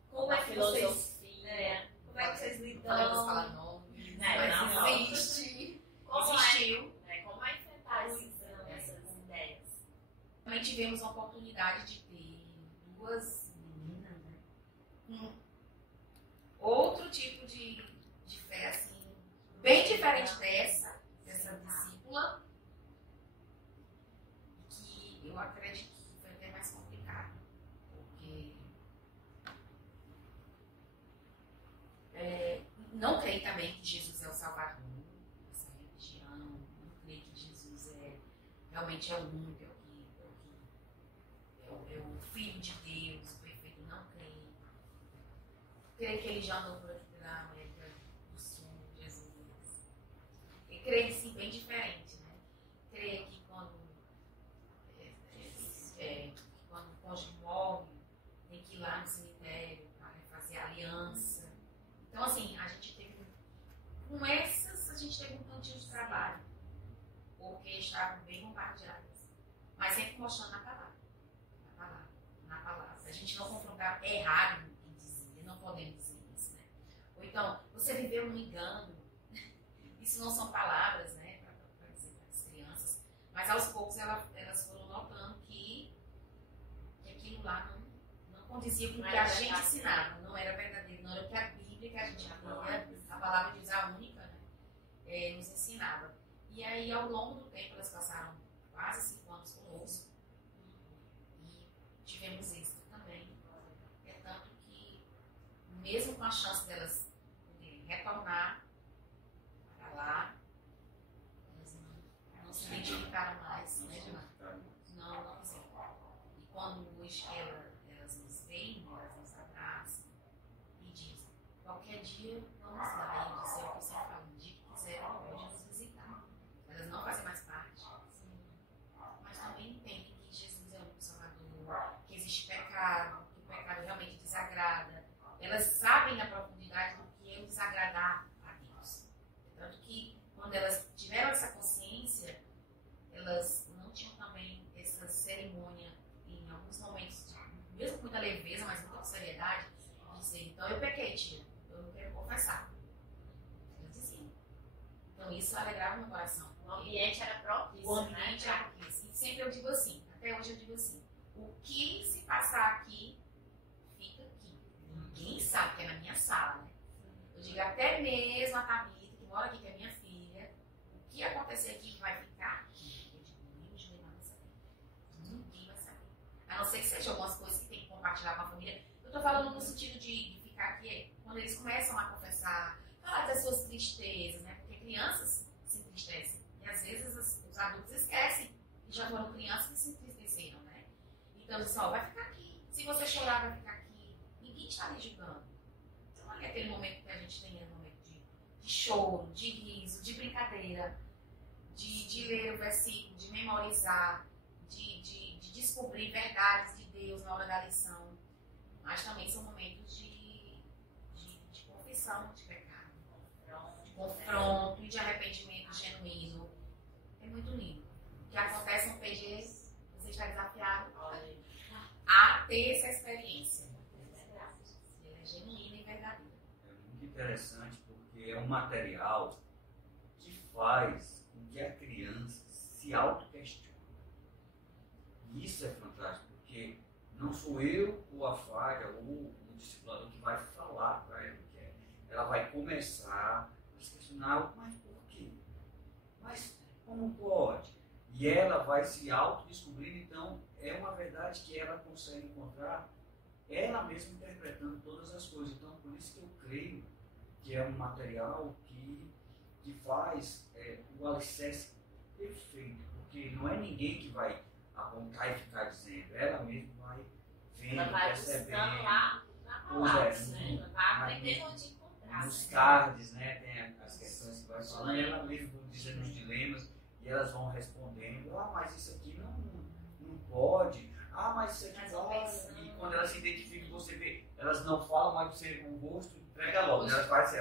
Como é à que vocês, filosofia. como é que vocês Podemos lidam? falar nome, Né, mas não. existe. Como Existiu. como é enfrentar essas ideias? Também tivemos a oportunidade de ter duas meninas, né? Com outro tipo de fé, assim, bem diferente dessa discípula, que eu acredito que foi até mais complicado, porque não creio também que Jesus é o Salvador, essa religião, não creio que Jesus realmente é o único, é o Filho de Deus, o perfeito, não creio. Creio que ele já andou por aqui pela América do Sul, Jesus. E creio sim, bem diferente, né? Creio que quando o cônjuge morre, tem que ir lá no cemitério para fazer aliança. Então, assim, a gente teve um tantinho de trabalho, porque estavam bem bombardeadas, mas sempre mostrando na palavra. A gente não confrontar errado em dizer, não podemos dizer isso, né? Ou então, você viveu no engano. Isso não são palavras, né, para dizer para as crianças, mas aos poucos elas foram notando que aquilo lá não condizia com o que a gente ensinava, não era verdadeiro, não era o que a Bíblia que a gente lia, a palavra de Deus, a única, né, nos ensinava. E aí, ao longo do tempo, elas passaram quase 5 anos conosco e tivemos isso também. É tanto que, mesmo com a chance delas poderem retornar para lá, elas não se identificaram mais, né, Gilmar? Não quiseram. E quando hoje elas nos veem, elas nos abraçam e dizem: qualquer dia vamos lá. E eu disse: é o que você fala, um dia que quiserem, pode nos visitar. Elas não fazem mais parte, mas também entendem que Jesus é o único Salvador, que existe pecado, que o pecado realmente desagrada. Elas sabem a profundidade do que é o desagradar a Deus. Tanto que, quando elas tiveram essa consciência, elas não tinham também essa cerimônia em alguns momentos, mesmo com muita leveza, mas muita seriedade, de dizer: então eu pequei, tia, eu não quero confessar. Elas diziam. Então isso alegrava meu coração. O ambiente era propício, O ambiente né? é propício. E sempre eu digo assim, até hoje eu digo assim: o que se passar aqui, fica aqui. Ninguém sabe, que é na minha sala, né? Eu digo até mesmo a Tabita, que mora aqui, que é minha filha, o que acontecer aqui vai ficar aqui. Eu digo: ninguém vai saber. Ninguém vai saber. A não ser que sejam algumas coisas que tem que compartilhar com a família. Eu tô falando no sentido de ficar aqui, quando eles começam a confessar, falar das suas tristezas, né? Porque crianças se entristecem. E às vezes os adultos esquecem que já foram crianças que se entristeceram, né? Então, eles dizem: vai ficar aqui. Se você chorar, vai ficar aqui. Ninguém está lhe julgando. Então, olha aquele momento que a gente tem, um momento de choro, de riso, de brincadeira, de ler o versículo, de memorizar, de descobrir verdades de Deus na hora da lição. mas também são momentos de confissão de pecado, de confronto e de arrependimento genuíno. É muito lindo. O que acontece no PG, você está desafiado a ter essa experiência. Ele é genuíno e verdadeiro. É muito interessante porque é um material que faz com que a criança se auto-questione. E isso é fantástico, porque não sou eu ou a Fábia ou o discipulador que vai falar para ela o que é. Ela vai começar a se questionar, mas por quê? Mas como pode? E ela vai se autodescobrindo, então é uma verdade que ela consegue encontrar ela mesma interpretando todas as coisas. Então, por isso que eu creio que é um material que faz o alicerce perfeito, porque não é ninguém que vai apontar e ficar dizendo, ela mesma vai vendo, Ela vai percebendo. buscando lá na Pois palavra, é, né? Ela vai aprendendo onde encontrar. Nos né? cards, né, tem as questões que vai falando, ela mesma vai dizendo os dilemas e elas vão respondendo, mas isso aqui não pode, mas isso aqui Mas vão vai. pensando. E quando elas se identificam, você vê, elas não falam, mas você com o rosto entrega logo, elas fazem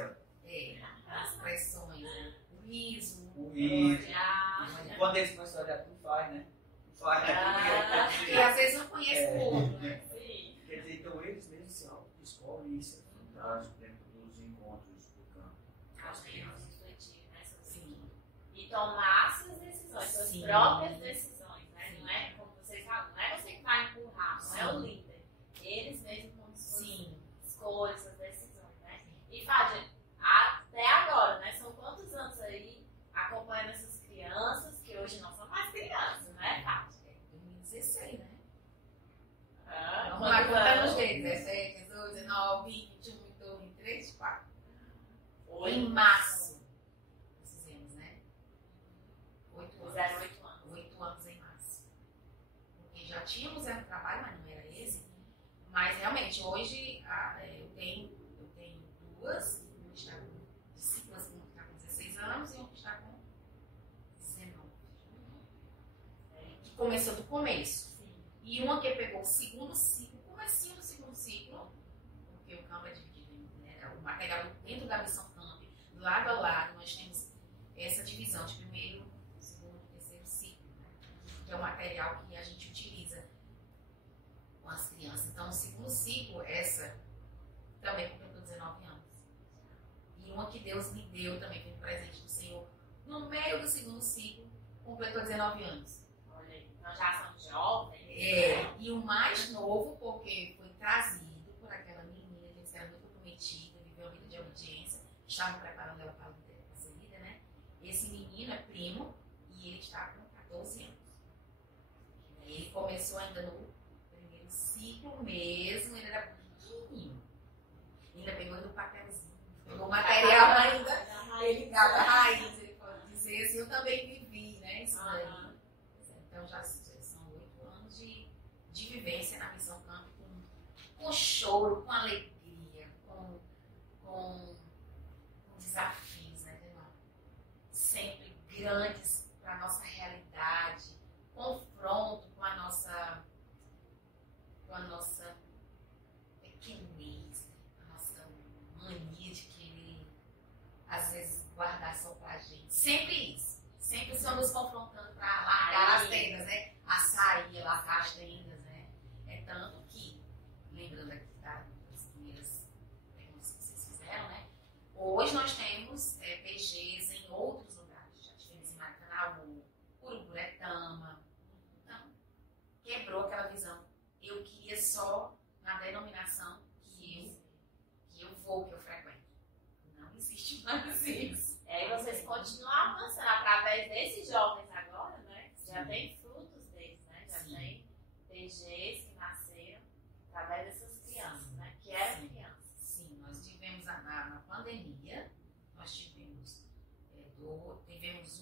As expressões, né? O riso, o riso. Olhar. Quando eles começam a olhar, tu faz, né? Tu faz, né? e às vezes não conhece o outro, né? Sim. Quer dizer, então eles mesmos se autodescobrem e isso é fantástico dentro dos encontros do campo com as crianças. Refletir, né, sobre Sim. isso. E tomar suas decisões, suas Sim. próprias decisões, né? Sim. Não é como vocês falam, não é você que vai empurrar, não é o Sim. líder. Eles mesmos com suas Sim. escolhas, suas decisões, né? E Fábio, até agora, né? São quantos anos aí acompanhando essas crianças, que hoje não são mais crianças, né, Fábio? 2016, né? Vamos Vamos lá, contando os dedos. 17, 18, 19, 20, 21, 22, 23, 24. Em março, nós fizemos, né? 8 anos. Fizeram 8 anos. 8 anos em março. Porque já tínhamos um trabalho, mas não era esse. Mas realmente, hoje eu tenho duas, uma que está com discípulas, uma que está com 16 anos e uma que está com 19. Que começou do começo. E uma que pegou o segundo ciclo, comecinho do segundo ciclo, porque o campo é dividido em o material dentro da missão camp, lado a lado, nós temos essa divisão de primeiro, segundo e terceiro ciclo, né? Que é o material que a gente utiliza com as crianças. Então, o segundo ciclo, essa também completou 19 anos. E uma que Deus me deu também, foi um presente do Senhor, no meio do segundo ciclo, completou 19 anos. Olha aí, nós já somos jovens. E o mais novo, porque foi trazido por aquela menina que eles eram muito comprometida, viveu a vida de obediência, estavam preparando ela para a ser líder, né? Esse menino é primo e ele está com 14 anos. Ele começou ainda no primeiro ciclo mesmo, ele era pequenininho. Ainda pegou no papelzinho, pegou o material ainda, ele dava raiz, ele pode dizer assim, eu também vivi, né? Isso daí. Então já são 8 anos de vivência na Missão Camp com choro, com alegria, com desafios, né, irmão? Sempre grandes para a nossa realidade, confronto com a nossa pequenez, a nossa mania de querer, às vezes, guardar só pra gente. Sempre isso. Sempre estão nos confrontando para largar as tendas, né? A sair, largar as tendas, né? É tanto que, lembrando aqui das primeiras perguntas que vocês fizeram, né? Hoje nós temos PGs em outros lugares. Já tivemos em Maracanaú, Uruburetama. Então, quebrou aquela visão. Eu queria só na denominação que eu vou, que eu frequento. Não existe mais isso. E vocês continuam avançando através desses jovens agora, né? Já tem frutos deles, né? Já Sim. tem PGs que nasceram através dessas crianças, né? Que eram Sim. crianças. Sim, nós tivemos na pandemia, nós tivemos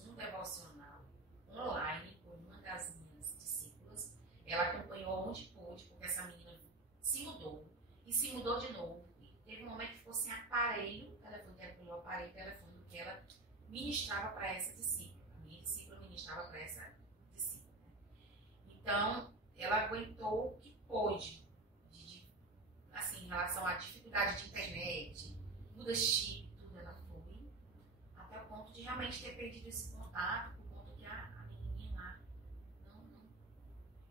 um devocional online por uma das minhas discípulas. Ela acompanhou onde pôde, porque essa menina se mudou e se mudou de novo. E teve um momento que ficou sem aparelho, ela pegou o aparelho telefônico que ela ministrava para essa discípula. A minha discípula ministrava para essa discípula. Né? Então, ela aguentou o que pôde, relação à dificuldade de internet, muda chip, tudo, ela foi, até o ponto de realmente ter perdido esse contato, por conta que a menininha lá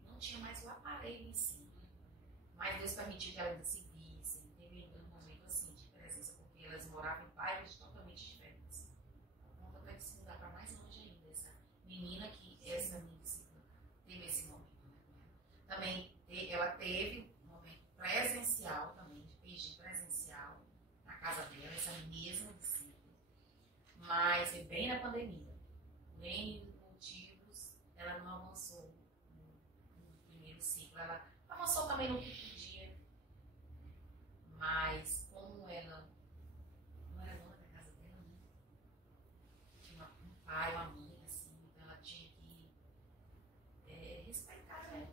não tinha mais o aparelho em si. Mas Deus permitiu que ela ainda seguisse, teve um momento assim de presença, porque elas moravam em bairros totalmente diferentes. Por conta até de se mudar para mais longe ainda, essa menina que essa minha discípula teve esse momento, né, com ela. Também ela teve um momento presencial também, de PG presencial, na casa dela, essa mesma discípula. Mas foi bem na pandemia. Por N motivos, ela não avançou no primeiro ciclo. Ela avançou também no que podia, mas como ela não era dona da casa dela, né? Tinha um pai, uma mãe, assim, então ela tinha que respeitar ela.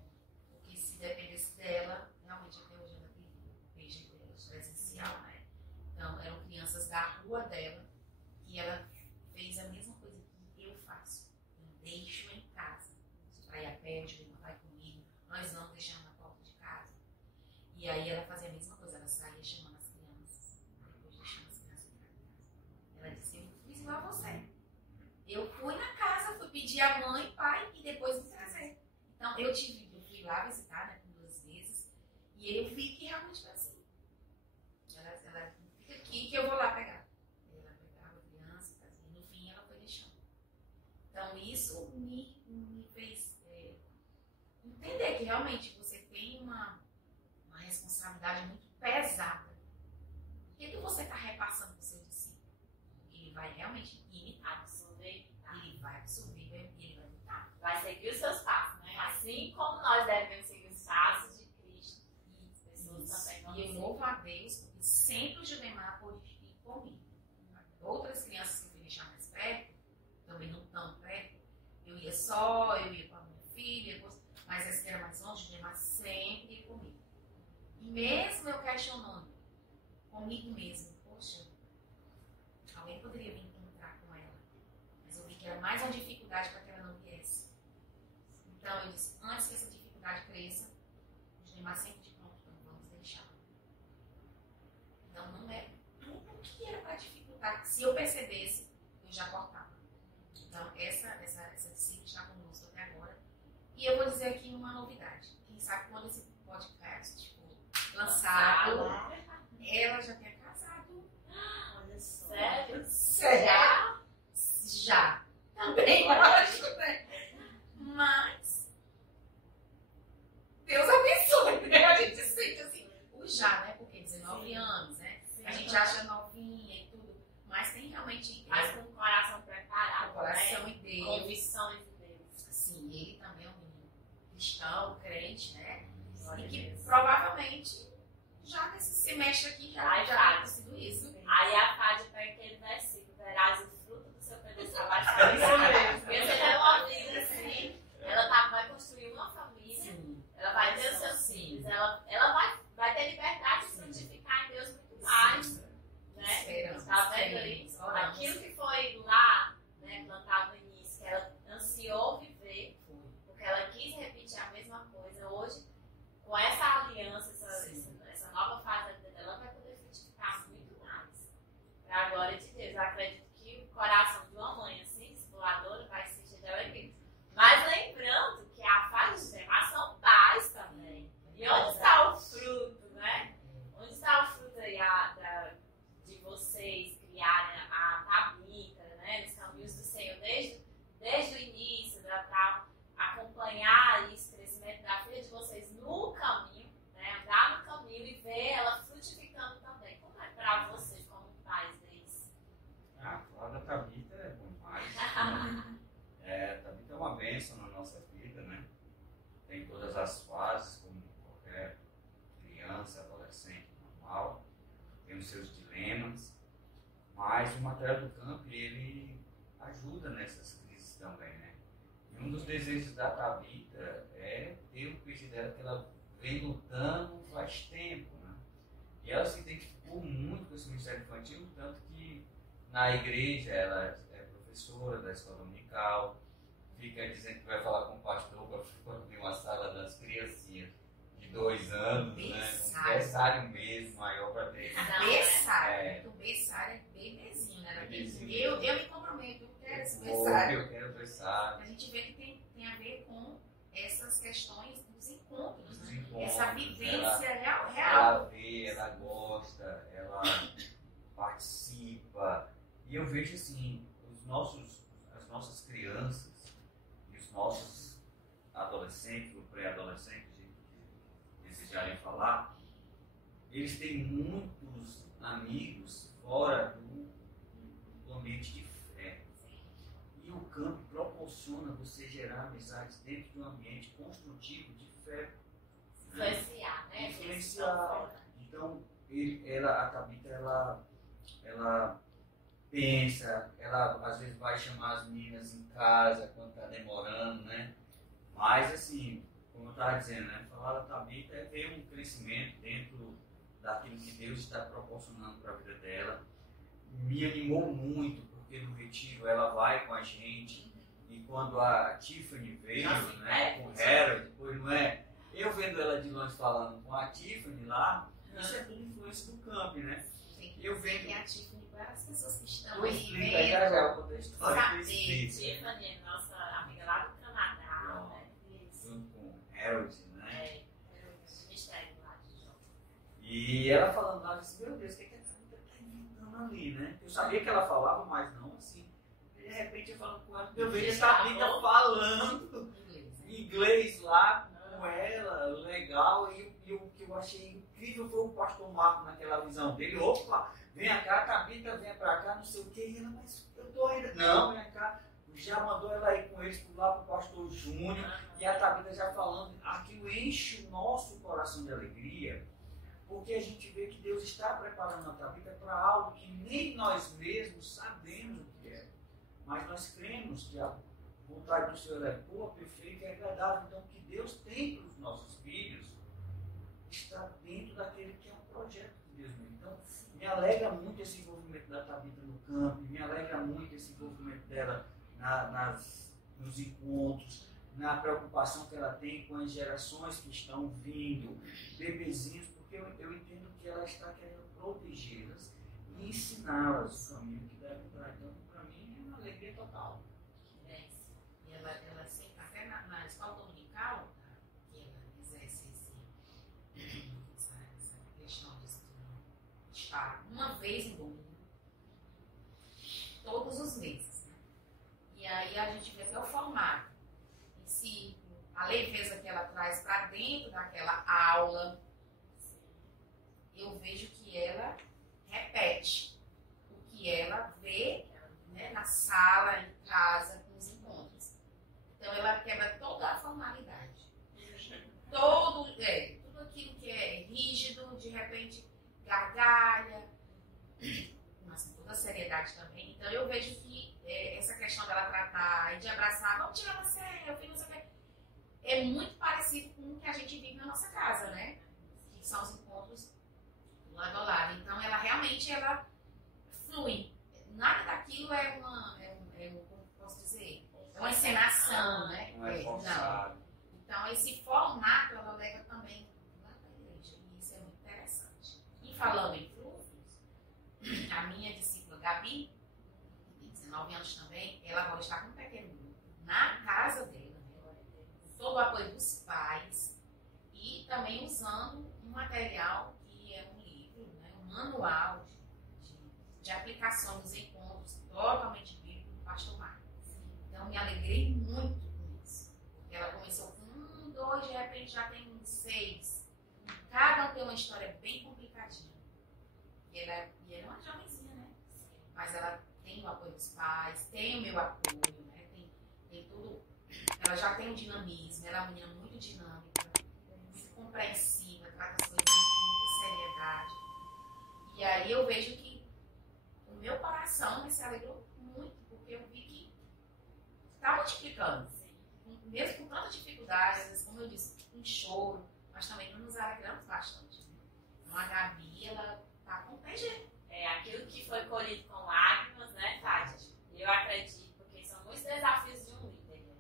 Porque se dependesse dela, realmente até hoje ela teria o beijo dela, presencial, né? Então eram crianças da rua dela e ela fez a mesma coisa que eu faço. Eu deixo em casa. Para ir a pé, o irmão vai comigo, nós não deixamos na porta de casa. E aí ela fazia a mesma coisa, ela saía chamando as crianças, depois deixando as crianças entrar em casa. Ela disse, eu fiz igual a você. Eu fui na casa, fui pedir a mãe, pai e depois me trazer. Então eu fui lá visitar, né, por 2 vezes, e eu vi que realmente foi assim. Ela fica aqui que eu vou lá pegar. Ela pegava a criança, trazia, e no fim ela foi deixando. Então isso me fez entender que realmente você tem uma responsabilidade muito pesada. O que você está repassando para o seu discípulo? Ele vai realmente imitar, Absorver. ele vai absorver e ele vai imitar. Vai seguir os seus passos, né? Assim como nós devemos seguir os passos de Cristo. E as pessoas também vão E eu seguir. louvo a Deus porque sempre o Judemar pôde ir comigo. Outras crianças que eu fui deixar mais perto, também não tão perto, eu ia com a minha filha, mas as que eram mais longe, o Judemar sempre ia comigo. E mesmo eu questionando comigo mesmo, poxa, alguém poderia vir encontrar com ela, mas eu vi que era mais uma dificuldade para que ela não viesse. Então eu disse, antes que essa dificuldade cresça, o Judemar sempre de pronto, então vamos deixar. Então não é tudo que era para dificultar, se eu percebesse, eu já cortava. Então essa discípula está conosco até agora. E eu vou dizer aqui uma novidade. Quem sabe quando esse podcast lançado, ela já tinha casado. Olha só. Sério? Sério? Já. Também, lógico, né? Mas Deus abençoe, né? A gente sente assim, o já, né? Porque 19 anos, né? Sim. A gente acha novinha e tudo. Mas tem realmente Mas com o coração preparado, o coração né? em Deus. Convicções em Deus. Sim, ele também é um menino cristão, crente, né? Glória E a que Deus. provavelmente já nesse semestre aqui já Ai, já Fábio. tem acontecido isso. Aí a Fábio pega aquele versículo, verás o fruto do seu pedestal vai sair isso mesmo. Porque você tem uma vida assim, ela vai construir uma família, Sim. ela vai ter os seus filhos, ela vai ter liberdade de frutificar em Deus muito mais, né? Esperamos, Tá vendo aí? esperamos, oramos. Aquilo que foi lá, né, plantado no início, que ela ansiou viver, porque ela quis repetir a mesma coisa, hoje, com essa aliança, essa nova fase da vida dela, ela vai poder frutificar muito mais. Para a glória de Deus. Eu acredito que o coração de uma mãe assim, discipuladora, vai se encher de alegria. Mas lembrando que a fase de demais são pais também. E onde está o fruto, né? Onde está o fruto aí de vocês criarem a Tabita, né? Nos caminhos do Senhor, desde o início, acompanhar esse crescimento da filha de vocês no caminho, né? Andar no caminho e ver ela frutificando também. Como é para vocês, como pais deles? Falar da Tabita é bom demais. Tabita é uma bênção na nossa vida, né? Tem todas as fases, como qualquer criança, adolescente normal. Tem os seus dilemas. Mas o material do campo, ele ajuda nessas crises também, né? E um dos desejos da Tabita é ter o peixe dela que ela vem lutando faz tempo, né? E ela se identificou muito com esse ministério infantil, tanto que na igreja ela é professora da escola dominical, fica dizendo que vai falar com o pastor para abrir uma sala das criancinhas de 2 anos, né? Um berçário mesmo, maior para ter. Berçário, o berçário é bebezinho, né? Eu me comprometo, eu quero esse berçário. Eu quero berçário. A gente vê que tem a ver com essas questões dos encontros, Os né? encontros, Essa vivência real. Ela vê, ela gosta, ela participa. E eu vejo assim, as nossas crianças e os nossos adolescentes, ou pré-adolescentes, que desejarem falar, eles têm muitos amigos fora do ambiente de fé. E o campo proporciona você gerar amizades dentro de um ambiente construtivo de fé. Influenciar, né? Influenciar. Então, a Tabita, ela pensa, ela às vezes vai chamar as meninas em casa quando está demorando, né? Mas assim, como eu estava dizendo, né? Falar da Tabita é ver um crescimento dentro daquilo que Deus está proporcionando para a vida dela. Me animou muito, porque no retiro ela vai com a gente, e quando a Tiffany veio, né, com o Harold, depois não é? Eu vendo ela de longe falando com a Tiffany lá, isso é tudo influência do camp, né? Eu vendo. a Tiffany para as pessoas que estão Tu aí explica aí, já eu contei a história saber. do Smith, né? Tiffany, nossa amiga lá do Canadá, né? Isso. Junto com o Harold, né? É, o mistério lá de João. E ela falando lá, eu disse, meu Deus, o que a Tabita está inventando ali, né? Eu sabia que ela falava, mas não assim. E de repente eu falando com ela, eu vejo a Tabita falando inglês lá com ela, legal, e o que eu achei incrível foi o pastor Marco naquela visão dele, opa, vem cá, Tabita, vem pra cá, não sei o que, e ela, mas eu tô ainda, não, vem cá, já mandou ela ir com eles lá pro pastor Júnior, e a Tabita já falando, aquilo enche o nosso coração de alegria, porque a gente vê que Deus está preparando a Tabita para algo que nem nós mesmos sabemos o que é, mas nós cremos que a vontade do Senhor é boa, perfeita e agradável. Então, o que Deus tem para os nossos filhos está dentro daquele que é um projeto de Deus. Então, me alegra muito esse envolvimento da Tabita no campo, me alegra muito esse envolvimento dela nos encontros, na preocupação que ela tem com as gerações que estão vindo, bebezinhos, porque eu entendo que ela está querendo protegê-las e ensiná-las o caminho que devem dar. Então, para mim, é uma alegria total. E ela sempre, até na escola dominical, que ela exerce essa questão de estar uma vez no domingo, todos os meses. Né? E aí a gente vê até o formato, em si, a leveza que ela traz para dentro daquela aula. Eu vejo que ela repete o que ela vê, né, na sala, em casa, com os encontros. Então ela quebra toda a formalidade. Tudo aquilo que é rígido, de repente gargalha, mas com toda a seriedade também. Então eu vejo que essa questão dela tratar e de abraçar, vamos tirar uma selfie, não sei o que, é muito parecido com o que a gente vive na nossa casa, né? Que são os encontros lado a lado. Então ela realmente flui. Nada daquilo como posso dizer, é uma encenação, né? Não é forçado. Então esse formato ela leva também lá para a igreja. E isso é muito interessante. E falando em frutos, a minha discípula Gabi, que tem 19 anos também, ela agora está com um pequeno grupo na casa dela, né? Todo o apoio dos pais e também usando um material que é um livro, né? Um manual de aplicação dos encontros totalmente bíblico do pastor Marcos. Então me alegrei muito com isso. Porque ela começou com 1, 2, de repente já tem 6. Cada um tem uma história bem complicadinha. E ela é uma jovenzinha, né? Mas ela tem o apoio dos pais, tem o meu apoio, né? Tem tudo. Ela já tem um dinamismo, ela é uma menina muito dinâmica, muito compreensiva, trata as coisas com muita seriedade. E aí eu vejo que o meu coração se alegrou muito, porque eu vi que está multiplicando. Mesmo com tanta dificuldade, às vezes, como eu disse, com choro, mas também nos alegramos bastante. Né? Então a Gabi, ela está com PG. É aquilo que foi colhido com lágrimas, né, Fátima? Eu acredito, porque são muitos desafios de um líder. Né?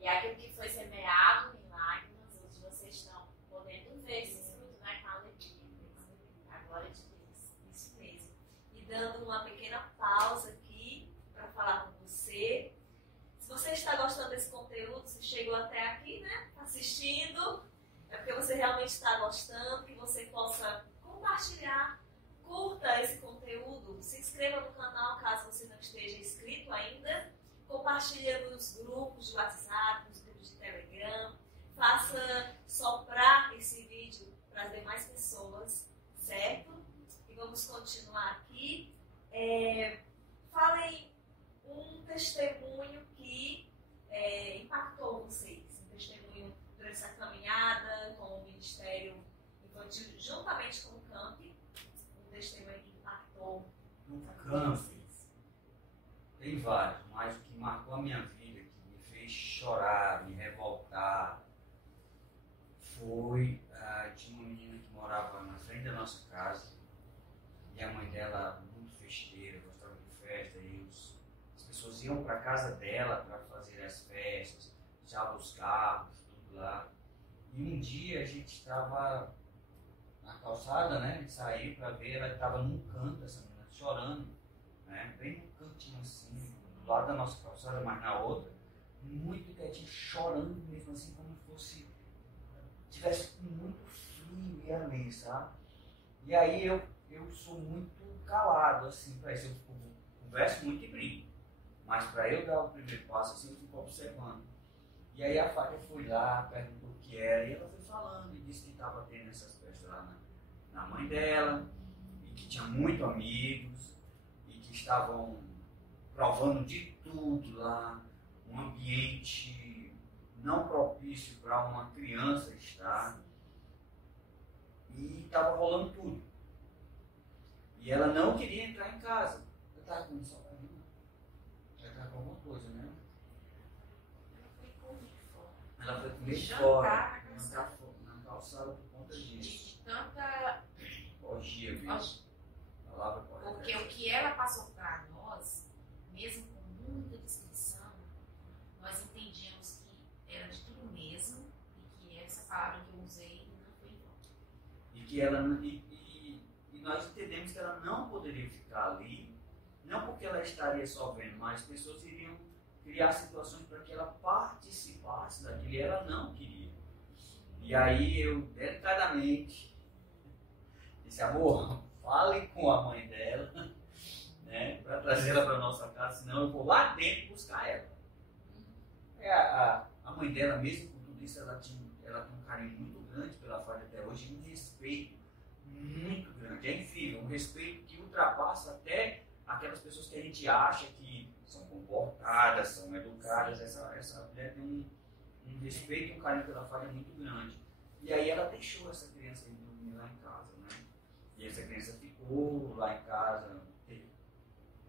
E aquilo que foi semeado em lágrimas, hoje vocês estão podendo dando uma pequena pausa aqui para falar com você. Se você está gostando desse conteúdo, se chegou até aqui, né, assistindo, é porque você realmente está gostando, que você possa compartilhar, curta esse conteúdo, se inscreva no canal caso você não esteja inscrito ainda, compartilha nos grupos de WhatsApp, nos grupos de Telegram, faça soprar esse vídeo para as demais pessoas, certo? E vamos continuar aqui. Falem um testemunho que impactou vocês, um testemunho durante essa caminhada com o Ministério Infantil, juntamente com o Camp, um testemunho que impactou No campo, tem vários, mas o que marcou a minha vida, que me fez chorar, me revoltar, foi de uma menina que morava na frente da nossa casa, e a mãe dela, muito festeira, gostava de festa, e as pessoas iam para a casa dela para fazer as festas, já os carros, tudo lá. E um dia a gente estava na calçada, né, de sair para ver, ela estava num canto, essa menina, chorando, né, bem no cantinho assim, do lado da nossa calçada, mas na outra, muito quietinha, chorando mesmo assim, como se fosse, tivesse com muito frio e além, sabe? E aí eu sou muito calado, assim, para isso, eu converso muito e brinco, mas para eu dar o primeiro passo, assim, eu fico observando. E aí a Fábia foi lá, perguntou o que era, e ela foi falando, e disse que estava tendo essas festas lá na mãe dela, e que tinha muito amigos, e que estavam provando de tudo lá, um ambiente não propício para uma criança estar, e estava rolando tudo. E ela não queria entrar em casa. Eu estava com saudade, ela estava com alguma coisa, né? Ela foi comer fora, na calçada por conta disso. De tanta Orgia mesmo. Palavra correta. Porque o que ela passou para nós, mesmo com muita descrição, nós entendíamos que era de tudo mesmo e que essa palavra que eu usei não foi em vão. E que ela e nós entendemos que ela não poderia ficar ali, não porque ela estaria só vendo, mas pessoas iriam criar situações para que ela participasse daquilo e ela não queria. E aí eu, delicadamente, disse, amor, fale com a mãe dela, né, para trazer ela para nossa casa, senão eu vou lá dentro buscar ela. A mãe dela, mesmo com tudo isso, ela tem um carinho muito grande pela Fábia até hoje, um respeito muito grande. É incrível, um respeito que ultrapassa até aquelas pessoas que a gente acha que são comportadas, são educadas. Essa mulher tem um respeito e um carinho pela Fábia muito grande. E aí ela deixou essa criança ir dormir lá em casa, né? E essa criança ficou lá em casa. Não,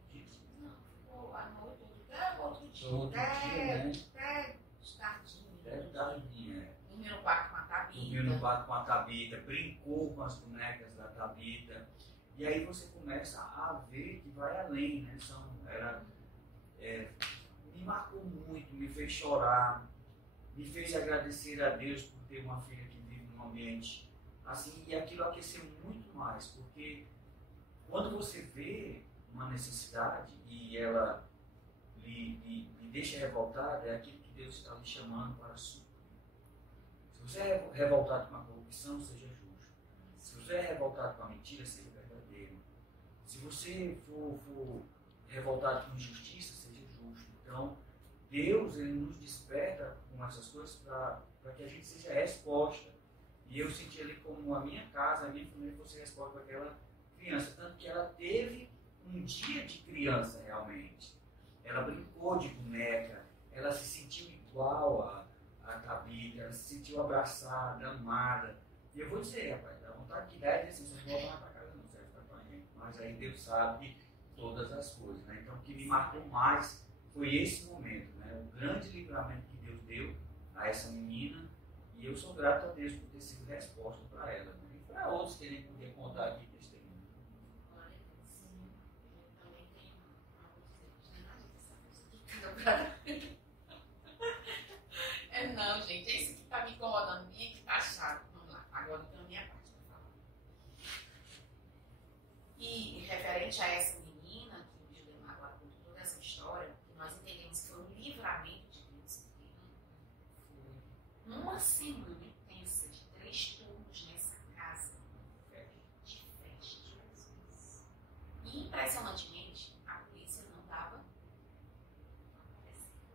ficou a noite toda, até o outro dia, Outro dia, né? até tardinho. Até tardinha, Dormiu no quarto com a Tabita. dormiu no quarto com a Tabita, brincou com as bonecas da Tabita. E aí você começa a ver que vai além, né? Me marcou muito, me fez chorar, me fez agradecer a Deus por ter uma filha que vive num ambiente assim, e aquilo aqueceu muito mais, porque quando você vê uma necessidade e ela lhe deixa revoltada, é aquilo que Deus está lhe chamando para suprir. Se você é revoltado com a corrupção, seja justo. Se você é revoltado com a mentira, seja verdadeiro. Se você for revoltado com injustiça, seja justo. Então, Deus, ele nos desperta com essas coisas para que a gente seja resposta. E eu senti ali como a minha casa, a minha família fosse resposta para aquela criança. Tanto que ela teve um dia de criança realmente. Ela brincou de boneca, ela se sentiu igual a Tabita, ela se sentiu abraçada, amada. E eu vou dizer, rapaz, dá vontade de dar e dizer assim, você não volta mais para casa, não serve para a gente. Mas aí Deus sabe todas as coisas, né? Então o que me marcou mais foi esse momento, né? O grande livramento que Deus deu a essa menina, e eu sou grato a Deus por ter sido resposta para ela, né? E para outros que nem podia contar aqui testemunho. Olha, sim, eu também tenho algo a dizer, não é nada dessa coisa que não, gente, é isso que está me incomodando, minha que tá chato. Vamos lá, agora eu tenho a minha parte para falar. E referente referente a essa menina, que o Judemar agora contou toda essa história, que nós entendemos que foi um livramento de Deus, foi uma semana intensa de 3 turnos nessa casa, de festa. E impressionantemente, a polícia não dava.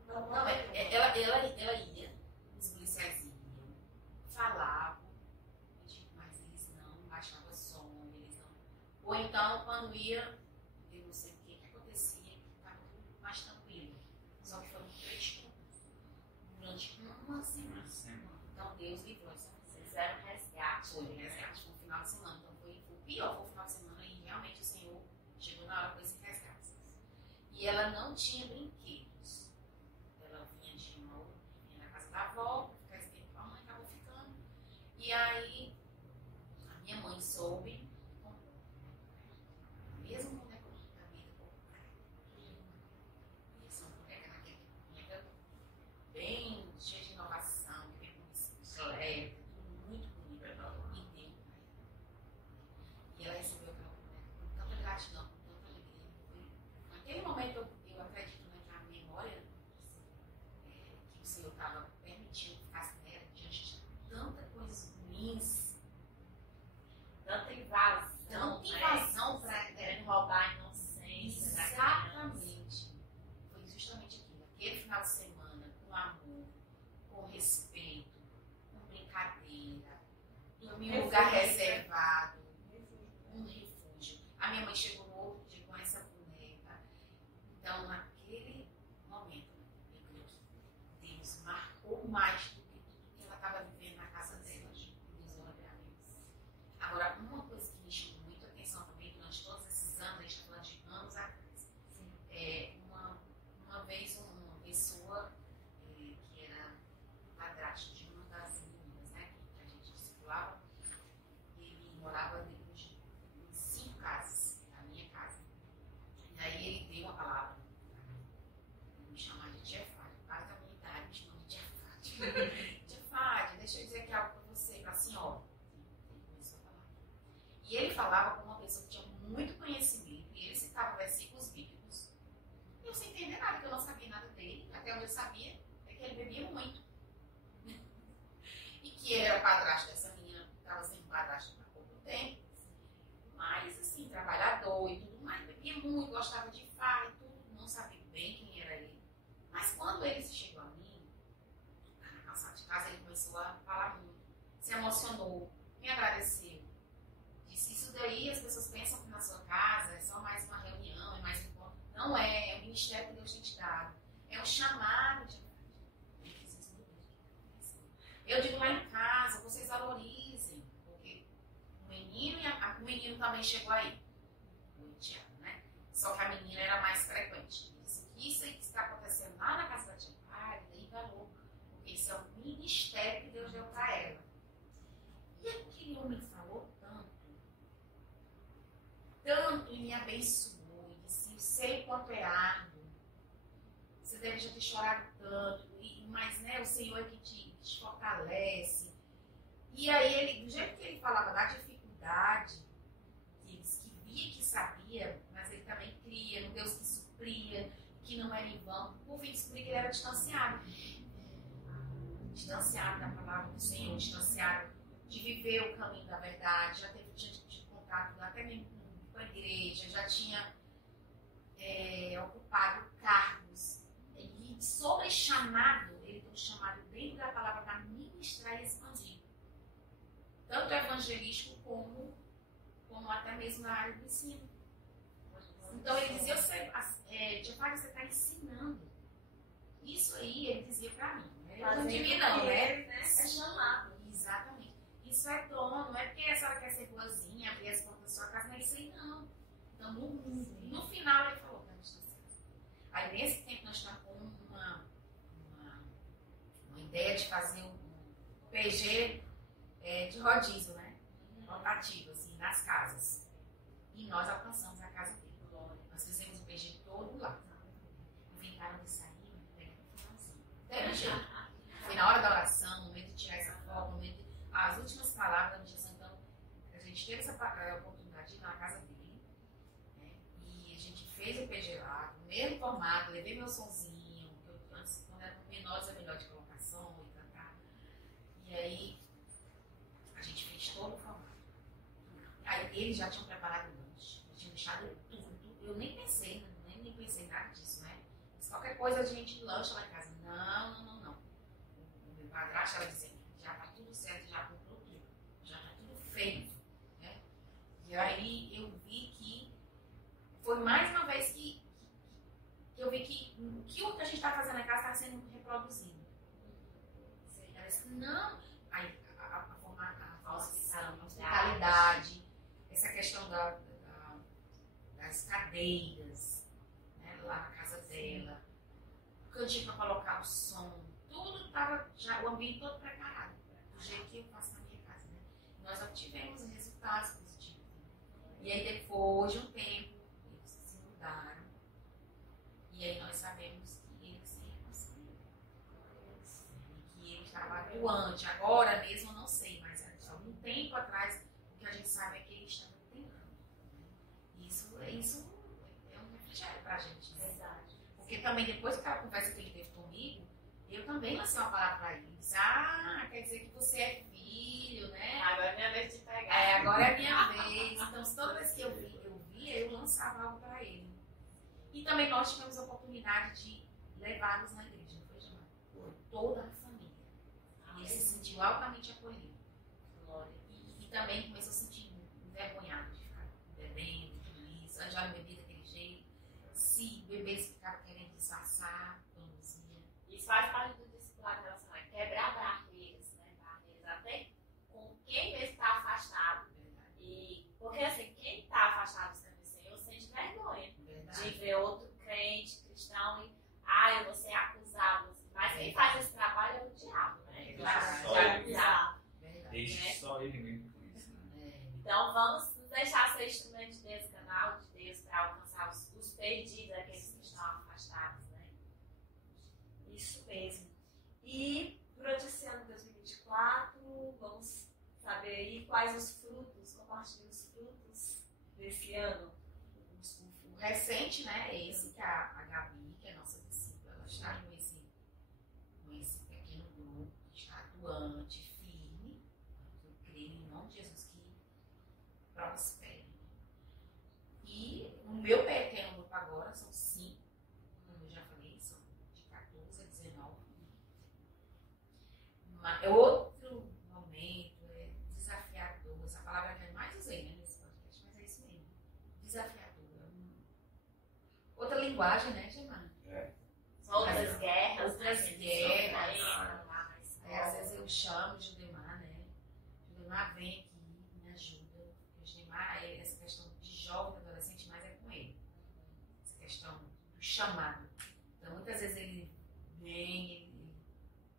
Não, ela ia, os policiais iam, falavam, mas eles não baixavam som, eles não. Ou então, quando ia, eu não sei o que acontecia, estava tudo mais tranquilo. Só que foram 3 turnos durante uma semana. Então Deus livrou essa pessoa. Fizeram resgate. Foi resgate, foi um final de semana. Então foi o pior, foi o final de semana e realmente o Senhor chegou na hora com esse resgate. E ela não tinha brinquedos. Ela vinha na casa da avó, ficar esse tempo com a mãe, acabou ficando. E aí a minha mãe soube, comprou. Mesmo boneco da vida, comprou. E essa boneca naquele boneca bem cheia de inovação, que vem com bicicleta, tudo muito bonito. E deu pra ela. E ela recebeu aquela boneca com tanta gratidão, com tanta alegria. Foi, naquele momento eu acredito, né, que a memória que o Senhor estava permitindo que ficasse nela diante de tantas coisas ruins, Tanta invasão. para Querendo roubar a inocência da criança. exatamente. Foi justamente aquilo. Aquele final de semana, com amor, com respeito, com brincadeira, em um lugar reservado, um refúgio. A minha mãe chegou no outro dia com essa boneca. Então, naquele momento, eu creio que Deus marcou mais do que tudo que ela estava vivendo na casa dela. Deus olha para Deus. Agora, uma coisa que me chamou muito a atenção também durante todos esses anos, a gente está falando de anos atrás, uma vez uma pessoa que era padrasto de uma das meninas, né, que a gente discipulava, ele morava dentro de 5 casas, a minha casa. E aí ele deu uma palavra, ele me chamava de Tia Fádia, quase da minha idade, me chamava de Tia Fádia. Tia Fádia, deixa eu dizer aqui algo para você, para a senhora. Ele começou a falar. E ele falava com uma pessoa que tinha muito conhecimento, e ele citava versículos bíblicos. E eu sem entender nada, porque eu não sabia nada dele, até onde eu sabia é que ele bebia muito. E que ele era padrasto dessa menina, estava sendo padrasto há pouco tempo, mas assim, trabalhador e tudo mais, bebia muito, gostava de farra e tudo, não sabia bem quem era ele. Mas quando ele chegou a mim, na calçada de casa, ele começou a falar muito, se emocionou, me agradeceu. Disse, isso daí as pessoas pensam que na sua casa é só mais uma reunião, é mais um encontro. Não é, é o ministério que Deus tem te dado. É um chamado de eu digo lá em casa, vocês valorizem, porque o menino, o menino também chegou aí, o Tiago, né? Só que a menina era mais frequente. Ele disse que isso aí que está acontecendo lá na casa da tia Pai, daí valor, porque isso é um ministério que Deus deu para ela. E aquele homem falou tanto, e me abençoou, e disse, eu sei quanto é árduo, você deve já ter chorado tanto, mas né, o Senhor é que te fortalece. E aí, ele, do jeito que ele falava da dificuldade, que ele disse que via que sabia, mas ele também cria, no Deus que supria, que não era em vão, por fim descobri que ele era distanciado. Distanciado da palavra do Senhor, distanciado de viver o caminho da verdade, já teve de contato até mesmo com a igreja, já tinha ocupado cargos. E sobre chamado, ele tem um chamado dentro da palavra para ministrar e expandir. Tanto evangelístico como até mesmo na área do ensino. Então ele dizia, eu sei, Tiago, você está ensinando. Isso aí ele dizia para mim. Né? Eu não diria não, né? É chamado. Exatamente. Isso é dom, não é porque a senhora quer ser boazinha, abrir as portas da sua casa, não é isso aí não. Então no final ele falou, aí nesse tempo nós estamos com uma ideia de fazer um PG de rodízio, né? Rotativo, assim, nas casas. E nós alcançamos a casa dele. Nós fizemos o PG todo lá. Inventaram de sair, pega no finalzinho. Teve jeito. Foi na hora da oração, no momento de tirar essa foto, no momento de... as últimas palavras da meditação. Então, a gente teve essa oportunidade de ir na casa dele, né? formato, levei meu sonzinho, antes, quando eram menores, é melhor de colocar som e cantar. E aí, a gente fez todo o formato. Aí eles já tinham preparado o lanche, já tinham deixado tudo. Eu nem pensei, nem pensei nada disso, né? Se qualquer coisa a gente lancha lá em casa. Não. O meu padrasto estava dizendo, já tá tudo certo, já comprou tudo, já tá tudo feito, né? E aí eu vi que foi mais uma vez que eu vi que o que a gente está fazendo na casa está sendo reproduzido. Ela disse, não, aí a hospitalidade, essa questão das cadeiras, né, lá na casa dela, o cantinho para colocar o som, tudo estava já, o ambiente todo preparado, do jeito que eu faço na minha casa. Né? Nós obtivemos resultados positivos. Né? E aí depois de um tempo, eles se mudaram. E aí nós sabemos que ele se reconciliou. E que ele estava atuante. Agora mesmo eu não sei, mas há algum tempo atrás o que a gente sabe é que ele estava tentando. Né? Isso é um refrigério pra gente. Né? Verdade. Porque também depois daquela conversa que ele teve comigo, eu também lancei uma palavra pra ele. Disse, quer dizer que você é filho, né? Agora é minha vez de pegar. Agora é minha vez. Então toda vez que eu via, eu lançava algo pra ele. E também nós tivemos a oportunidade de levá-los na igreja, não foi, Gilmar? Por toda a família. E ele se sentiu altamente acolhido. E também começou a se sentir envergonhado de ficar bebendo, tudo isso. Eu já não bebia daquele jeito. Se bebês ficaram querendo disfarçar, produzia. Isso faz parte do discipulado relacional. Quebrar barreiras, né? Barreiras até com quem mesmo está afastado. E, porque assim, quem está afastado do Senhor sente vergonha. De ver outro crente, cristão, e eu vou ser acusado. Mas quem faz esse trabalho é o diabo, né? Deixe só ele mesmo com isso. Né? Então vamos deixar ser instrumento de Deus, canal de Deus, para alcançar os perdidos, aqueles que estão afastados, né? Isso mesmo. E durante esse ano de 2024, vamos saber aí quais os frutos, compartilhar os frutos desse ano. O recente, né, é esse que a Gabi, que é a nossa discípula, ela está com esse pequeno grupo, está atuante, firme. Eu creio em nome de Jesus que prospere. E o meu pequeno grupo agora são 5, como eu já falei, são de 14 a 19. Mas outro momento é desafiador, essa palavra que eu mais usei, né, nesse podcast, mas é isso mesmo, desafiador. Outra linguagem, né, Gemma? Outras guerras. Outras né? guerras. Às vezes eu chamo o Judemar, né? Judemar vem aqui, me ajuda. O Judemar, essa questão de jovem, adolescente, mais é com ele. Essa questão do chamado. Então, muitas vezes ele vem,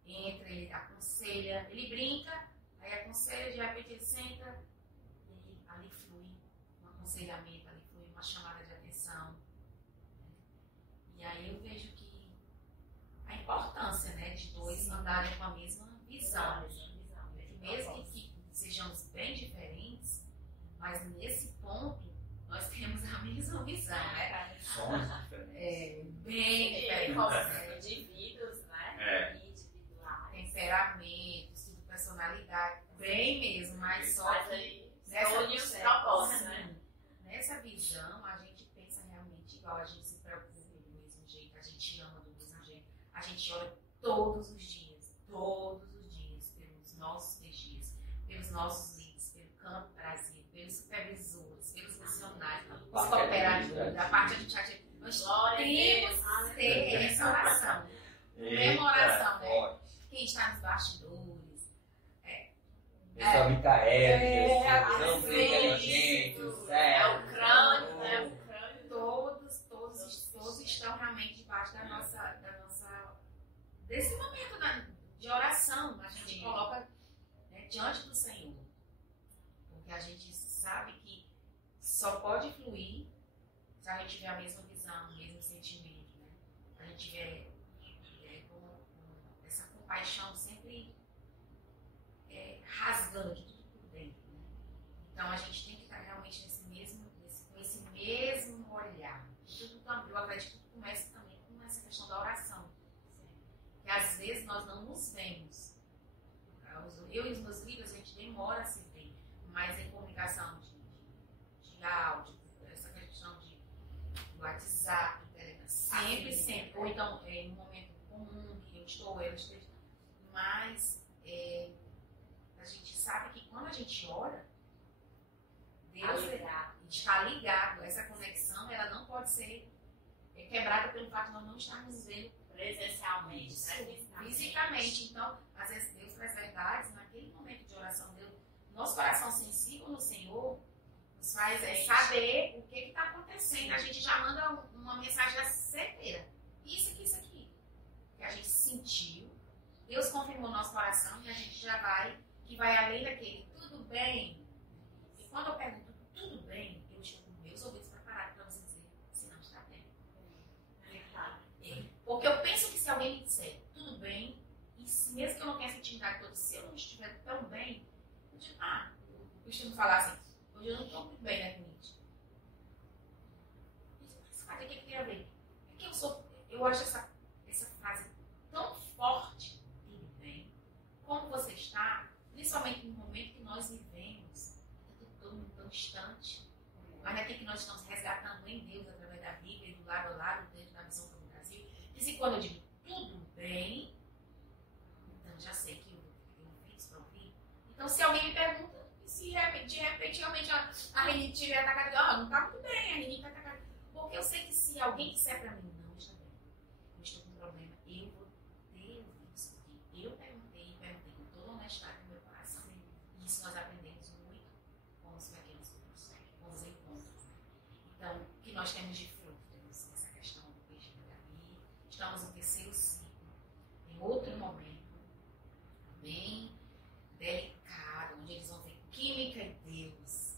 ele entra, ele aconselha, ele brinca, aí aconselha, de repente ele senta e ali flui um aconselhamento, ali flui uma chamada de atenção. E aí eu vejo que a importância, né, de dois andarem com a mesma visão. Que mesmo que sejamos bem diferentes, mas nesse ponto nós temos a mesma visão, né? Sons diferentes. Bem diferentes. Como indivíduos, né? Individuais. Temperamentos, tudo, personalidade, bem mesmo, mas só Mas que aí, nessa une os propósitos, né? Nessa visão, a gente pensa realmente igual, a gente se preocupa do mesmo jeito, a gente ama do mesmo jeito, a gente ora todos os dias, pelos nossos PGs, pelos nossos líderes, pelo Campo Brasil, pelos supervisores, pelos missionários, os cooperativos, da parte administrativa. Nós temos que ter essa oração, comemoração, né? Quem está nos bastidores. Pessoal Micael, Jesus, não brinca com a gente, É o crânio, né? O crânio. Todos estão realmente debaixo da nossa desse momento de oração. A gente coloca, né, diante do Senhor. Porque a gente sabe que só pode fluir se a gente tiver a mesma visão, o mesmo sentimento, né? A gente tiver com essa compaixão sempre rasgando de tudo por dentro, né? Então a gente tem que estar realmente com esse mesmo olhar. Eu acredito que tudo começa também nos vemos. Eu e os meus filhos, a gente demora a se ver, mas em comunicação de áudio, essa questão de WhatsApp, Telegram, sempre. Ou então, em um momento comum, que eu estou, ela esteja. Mas a gente sabe que quando a gente ora, Deus está ligado. Essa conexão, ela não pode ser quebrada pelo fato de nós não estarmos vendo presencialmente, fisicamente. Então, às vezes Deus traz verdades naquele momento de oração. Nosso coração sensível no Senhor nos faz saber o que está acontecendo. A gente já manda uma mensagem certeira. Isso aqui. Que a gente sentiu. Deus confirmou nosso coração e a gente já vai além daquele tudo bem. E quando eu pergunto tudo bem, eu estou com meus ouvidos preparados para você dizer se não está bem. Porque eu penso que se alguém me disser tudo bem, e se mesmo que eu não tenha essa intimidade toda, se eu não estiver tão bem, eu digo, eu costumo falar assim, hoje eu não estou muito bem, né, Rinite? Mas o que tem a ver? É que eu acho essa frase tão forte, tudo bem, como você está, principalmente no momento que nós vivemos, está todo mundo tão distante, mas é que nós estamos resgatando em Deus através da Bíblia, do lado a lado, dentro da missão do Brasil. E se quando eu digo tudo bem, então já sei que eu fiz para ouvir. Então se alguém me pergunta, e se de repente realmente a rinite estiver atacada, não está muito bem, a rinite está atacada. Porque eu sei que se alguém disser para mim, não está bem, eu estou com um problema, eu vou ter ouvidos, porque eu perguntei com toda honestidade no meu coração. E isso nós aprendemos muito com os pequenos grupos, com os encontros. Então, o que nós temos de fruto? Temos essa questão do peixe do Davi, estamos no terceiro ciclo, em outro momento, bem delicado, onde eles vão ver química e Deus,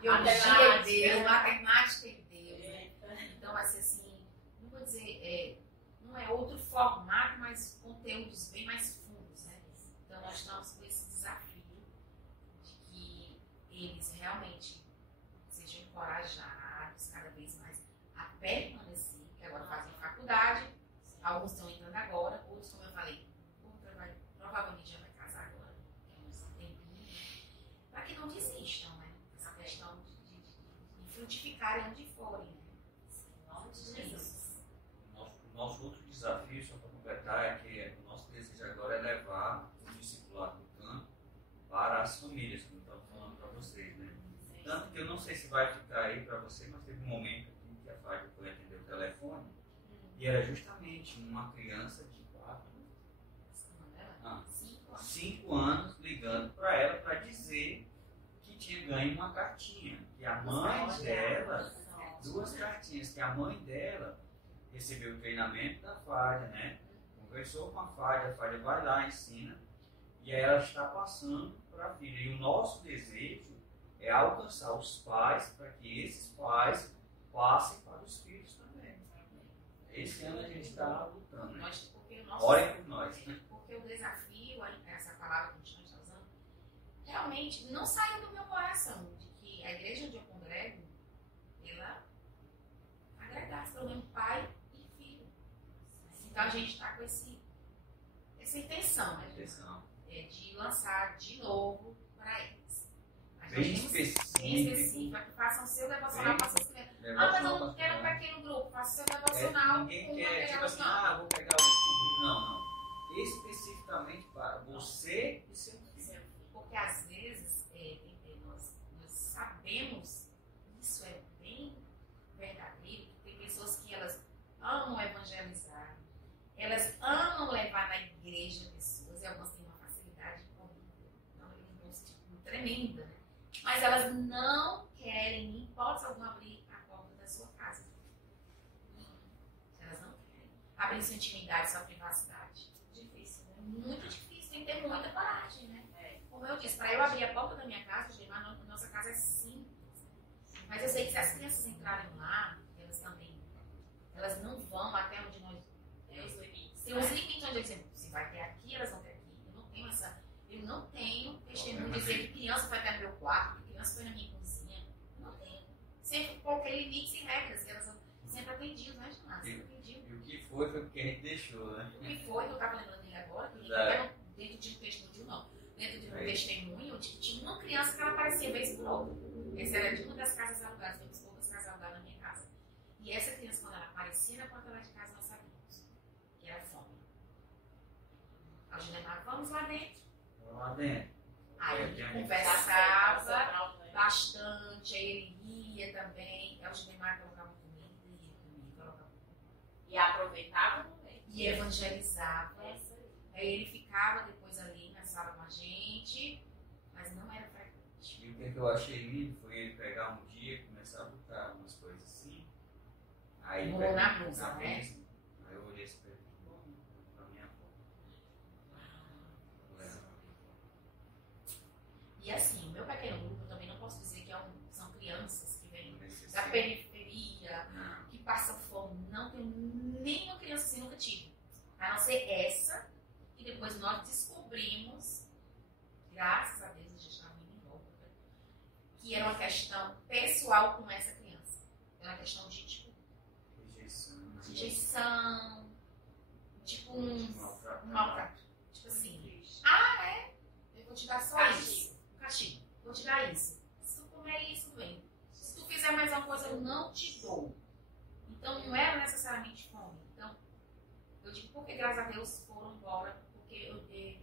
biologia e Deus, matemática e Deus. Né? Então, vai ser assim, não vou dizer, não é outro formato, mas conteúdos bem mais fundos. Né? Então, nós estamos com esse desafio de que eles realmente sejam encorajados cada vez mais a permanecer, que agora fazem faculdade, alguns estão entrando agora, outros, como eu falei, provavelmente já vai casar agora, que é um tempinho, para que não desistam, né? Essa questão de frutificarem onde forem, né? O nosso outro desafio, só para completar, é que o nosso desejo agora é levar o discipulado do campo para as famílias, como eu estava falando para vocês, né? Tanto que eu não sei se vai ficar aí para você, mas teve um momento aqui que a Fábio foi atender o telefone e era justamente uma criança de 5 anos ligando para ela para dizer que tinha ganho uma cartinha, que a mãe dela, 2 cartinhas, que a mãe dela recebeu o treinamento da Fábio, né? Conversou com a Fábio vai lá, ensina, e aí ela está passando para a filha. E o nosso desejo é alcançar os pais para que esses pais passem para os filhos também. Esse ano a gente está lutando, né? Orem por nós. Porque o desafio, essa palavra que a gente está usando, realmente não saiu do meu coração, de que a igreja onde eu congrego, ela agregasse pelo menos pai e filho. Então a gente está com essa intenção, né? De lançar de novo para eles. Bem específico. Bem específico, que façam seu devocional para suas crianças. Mas eu não quero um pequeno grupo, faça seu devocional. Ninguém quer, tipo assim, vou pegar o sobrinho. Não. Especificamente para você e seu filho. Porque às vezes nós sabemos, isso é bem verdadeiro, que tem pessoas que elas amam evangelizar, elas amam levar na igreja pessoas, e algumas têm uma facilidade tremenda, né? Mas elas não querem, em hipótese alguma, abrir a porta da sua casa. Elas não querem abrir sua intimidade, sua privacidade. Difícil, né? Muito difícil, tem que ter muita coragem, né? Como eu disse, para eu abrir a porta da minha casa, a nossa casa é simples. Mas eu sei que se as crianças entrarem lá, elas não vão até onde nós... Tem os limites onde eu digo, se vai ter aqui, elas vão ter aqui. Eu não tenho testemunho de dizer que criança vai até no meu quarto, que criança foi na minha cozinha. Eu não tenho. Sempre coloquei limites e regras, e elas são sempre atendidas, né, Jonás? E o que foi porque a gente deixou, né? O que foi, que eu estava lembrando dele agora, que É. dentro de um testemunho, não. Dentro de um testemunho, de que tinha uma criança que ela aparecia vez por outra. Essa era de uma das casas alugadas, foi uma das poucas casas alugadas na minha casa. E essa criança, quando ela aparecia na porta de casa, nós sabíamos que era fome. A Juliana, vamos lá dentro. Vamos lá dentro. Aí É, ele tinha conversava bastante, aí ele ia também. Aí o Juliana colocava comida, e ele comia, colocava comida. E aproveitava o momento. E evangelizava. É isso aí. Aí ele ficava depois ali na sala com a gente, mas não era frequente. E o que eu achei lindo foi ele pegar um dia e começar a botar umas coisas assim. Aí Rolou pegou na blusa, né? blusa. Aí eu olhei assim pra ele, bom, pra minha avó. E assim, o meu pequeno grupo, eu também não posso dizer que são crianças que vêm da Necessidade. periferia, Não. que passam fome. Não tenho nenhuma criança assim, nunca tive. A não ser essa, que depois nós descobrimos, graças a Deus, a gente estava muito em volta, que era uma questão pessoal com essa criança. Era uma questão de, tipo, rejeição, tipo um maltrato. Tipo assim, eu vou te dar só isso. Castigo. Vou te dar isso. Se tu comer isso, vem. Se tu fizer mais uma coisa, eu não te dou. Então não era necessariamente fome. Então, eu digo porque graças a Deus foram embora, porque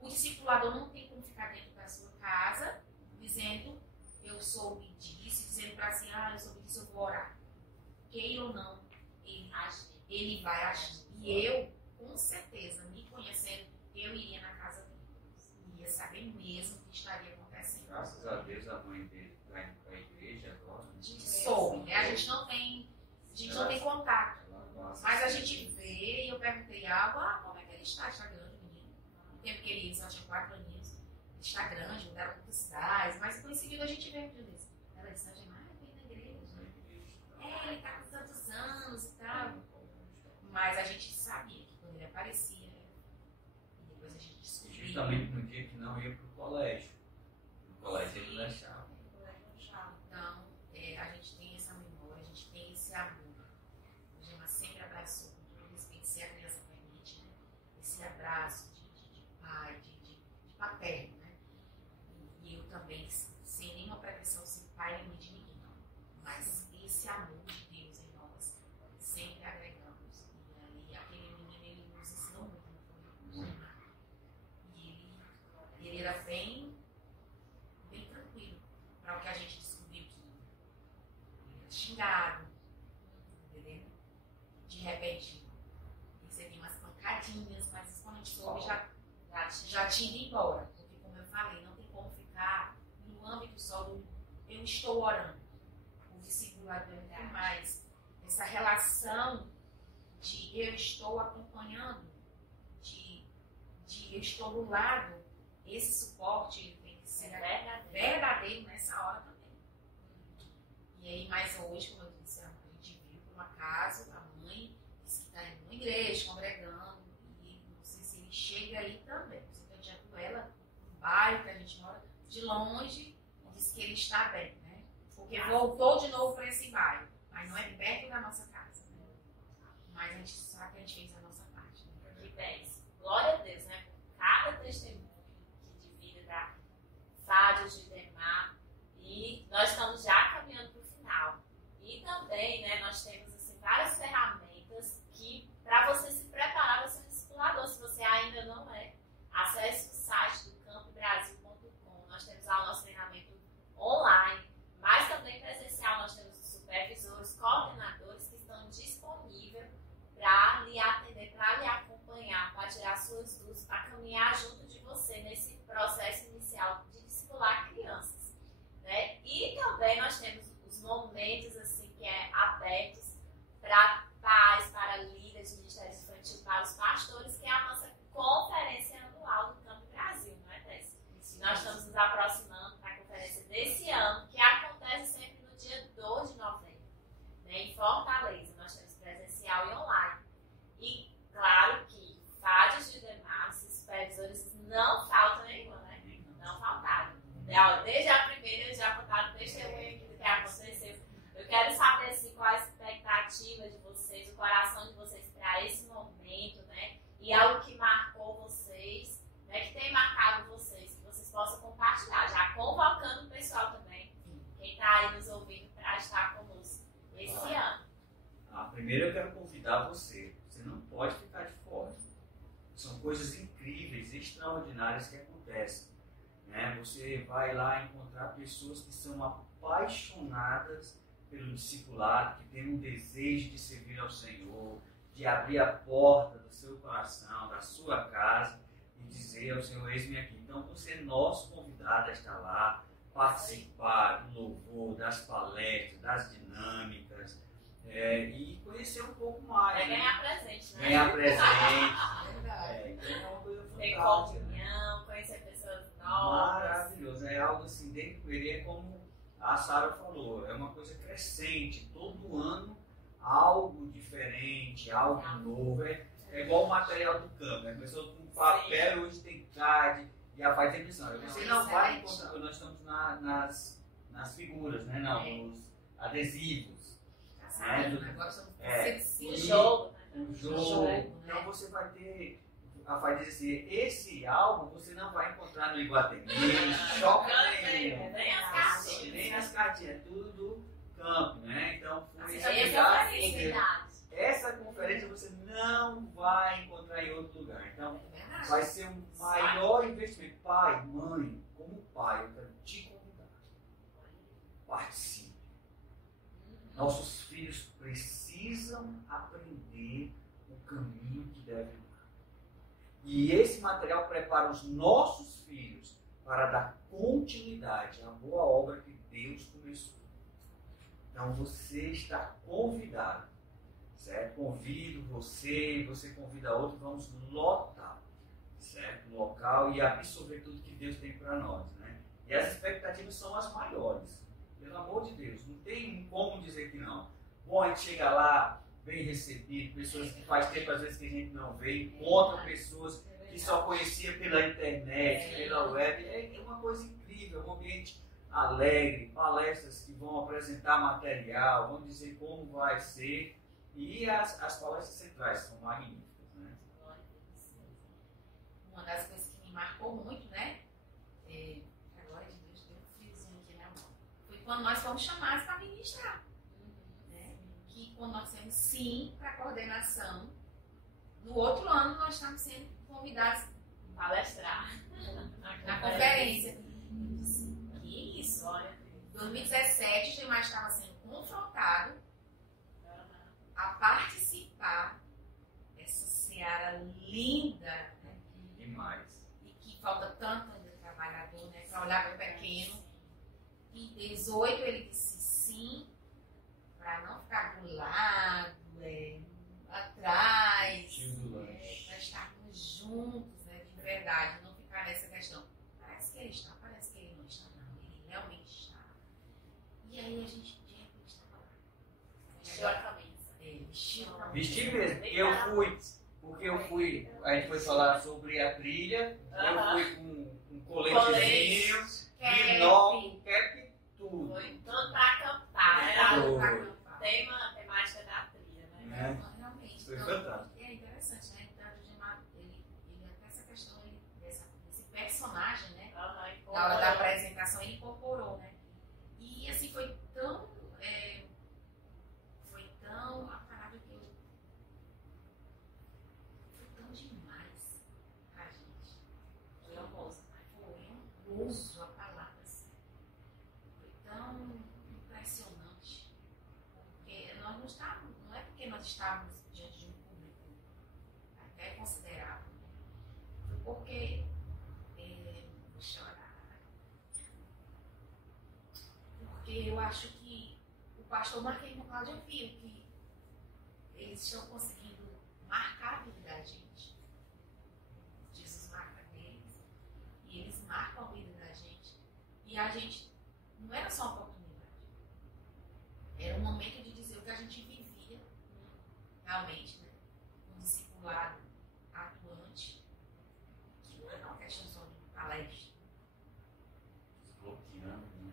o discipulador não tem como ficar dentro da sua casa dizendo eu soube disso, dizendo para assim, eu soube disso, eu vou orar. Queira ou não, ele vai agir. E eu, com certeza, me conhecendo, eu iria na casa dele. Ia saber mesmo o que estaria acontecendo. Graças a Deus a mãe dele está indo para a igreja agora. A gente soube, né? A gente não tem contato. Mas a gente vê, e eu perguntei algo, como é que ele está? Está grande, menino. No tempo que ele só tinha 4 aninhos. Ele está grande, mudaram muitas cidades, mas coincidiu a gente ver tudo isso. Ela disse, vem na igreja. Ele está com tantos anos e tal. Mas a gente sabia que quando ele aparecia, e depois a gente descobriu. Justamente no dia que não ia para o colégio. No colégio ele deixava. Então, a gente tem essa memória, a gente tem esse amor. A Gema sempre abraçou com todo respeito, se a criança permite, né? Esse abraço de pai, de paterno, né? E eu também, sem nenhuma pretensão, ser pai nem mãe de ninguém. Mas esse amor de Deus em nós, sempre agregamos. E aquele menino, ele nos ensinou muito, não foi? E ele era bem tranquilo para o que a gente descobriu que ele era xingado, entendeu? De repente recebia umas pancadinhas, mas quando a gente soube já tinha ido embora, porque como eu falei, não tem como ficar no âmbito só do eu estou orando. O discipulado é muito mais essa relação de eu estou acompanhando, de eu estou do lado. Esse suporte tem que ser verdadeiro nessa hora também. E aí, mas hoje, como eu disse, a gente viu por um acaso, a mãe disse que está indo numa igreja, congregando, e não sei se ele chega aí também. Você está diante dela, no bairro que a gente mora, de longe, e disse que ele está bem, né? Porque voltou de novo para esse bairro, mas não é perto da nossa casa, né? Mas a gente sabe que a gente fez a nossa parte, né? Que bem. Glória a Deus, né? Cada testemunho de vida da Fádia, de Demar, e nós estamos já caminhando para o final. E também, né, nós temos assim, várias ferramentas que, para você se preparar para ser um discipulador, se você ainda não é, acesse o site do campobrasil.com. Nós temos lá o nosso treinamento online, mas também presencial. Nós temos os supervisores, coordenadores que estão disponíveis para lhe atender, para lhe acompanhar, para tirar suas dúvidas, para caminhar junto de você nesse processo inicial de discipular crianças, né? E também nós temos os momentos assim que é abertos para pais, para líderes de ministério infantil, para os pastores, que é a nossa conferência anual do Campo Brasil, não é, Tess? Nós estamos nos aproximando para a conferência desse ano, que acontece sempre no dia 2 de novembro, né, em Fortaleza. Nós temos presencial e online. E claro que Fádios de Demar, esses supervisores, não faltam nenhuma, né? Não faltaram. Desde a primeira, eles já contaram testemunho do que aconteceu. Eu quero saber assim, qual a expectativa de vocês, o coração de vocês para esse Esse ano. Primeiro eu quero convidar você. Você não pode ficar de fora. São coisas incríveis, extraordinárias que acontecem. Né? Você vai lá encontrar pessoas que são apaixonadas pelo discipulado, que têm um desejo de servir ao Senhor, de abrir a porta do seu coração, da sua casa e dizer ao Senhor, eis-me aqui. Então você é nosso convidado a estar lá, participar do louvor, das palestras, das dinâmicas, e conhecer um pouco mais. Ganhar presente, né? Ganhar presente. Verdade. Então é uma coisa Ter fantástica. comunhão, conhecer pessoas novas. Maravilhoso. É algo assim, dentro dele é como a Sara falou, é uma coisa crescente. Todo ano algo diferente, algo novo. É igual o material do campo. Né? Começou com papel, hoje tem card, já faz emissão. Você não vai encontrar, nós estamos nas figuras, né? Não, nos adesivos. Agora estamos O jogo, né? O jogo. Então você vai ter, vai dizer, esse álbum você não vai encontrar no Iguatemi, shopping nenhum. Nem as cartinhas. Nem as cartinhas, é tudo do campo, né? Então foi Essa é a felicidade. essa conferência você não vai encontrar em outro lugar. Então vai ser um maior investimento. Pai, mãe, como pai, eu quero te convidar. Participe. Nossos filhos precisam aprender o caminho que devem andar. E esse material prepara os nossos filhos para dar continuidade à boa obra que Deus começou. Então você está convidado, certo? Convido você convida outro, vamos lotar, certo? O local e absorver tudo que Deus tem para nós, né? E as expectativas são as maiores. Pelo amor de Deus, não tem como dizer que não. Bom, a gente chega lá, bem recebido, pessoas que faz tempo às vezes que a gente não vê, encontra pessoas que só conhecia pela internet, pela web. É uma coisa incrível, um ambiente alegre, palestras que vão apresentar material, vão dizer como vai ser. E as palestras centrais são magníficas, né? Uma das coisas que me marcou muito, né? Agora de Deus, deu um friozinho aqui na mão. Foi quando nós fomos chamados para ministrar. Né? Que quando nós dissemos sim para a coordenação, no outro ano nós estamos sendo convidados a palestrar na conferência. Eu disse, que isso? Olha, em 2017 o Gemar estava sendo confrontado a participar dessa seara linda, né? Demais. E que falta tanto ainda trabalhador, né? Para olhar para o pequeno. Em 18 ele disse sim, para não ficar do lado, atrás, para estarmos juntos, né? De verdade, não ficar nessa questão. Parece que ele está, parece que ele não está, não. Ele realmente está. E aí a gente de repente estava lá. Vestiu a camisa. Vesti mesmo, porque eu fui, a gente foi falar sobre a trilha, eu fui com um coletezinho, binóculo, cap, tudo. Foi tudo para acampar. Era temática da trilha, né? Realmente. Foi fantástico. É interessante, né? Então, o Gemar, ele até essa questão desse personagem, né? Na hora da apresentação, ele incorporou, né? E assim, foi tão a parada que foi tão demais pra gente. Foi honroso. Foi honroso a palavra, assim. Foi tão impressionante. Porque nós não é porque nós estávamos diante de um público até considerável, né? Foi porque vou chorar. Porque eu acho que o pastor Marquinhos Cláudio viu que eles estão conseguindo marcar a vida da gente. Jesus marca deles e eles marcam a vida da gente. E a gente não era só uma oportunidade, era um momento de dizer o que a gente vivia realmente, né? Um discipulado atuante, que não é uma questão só de palestra. Desbloqueando, né?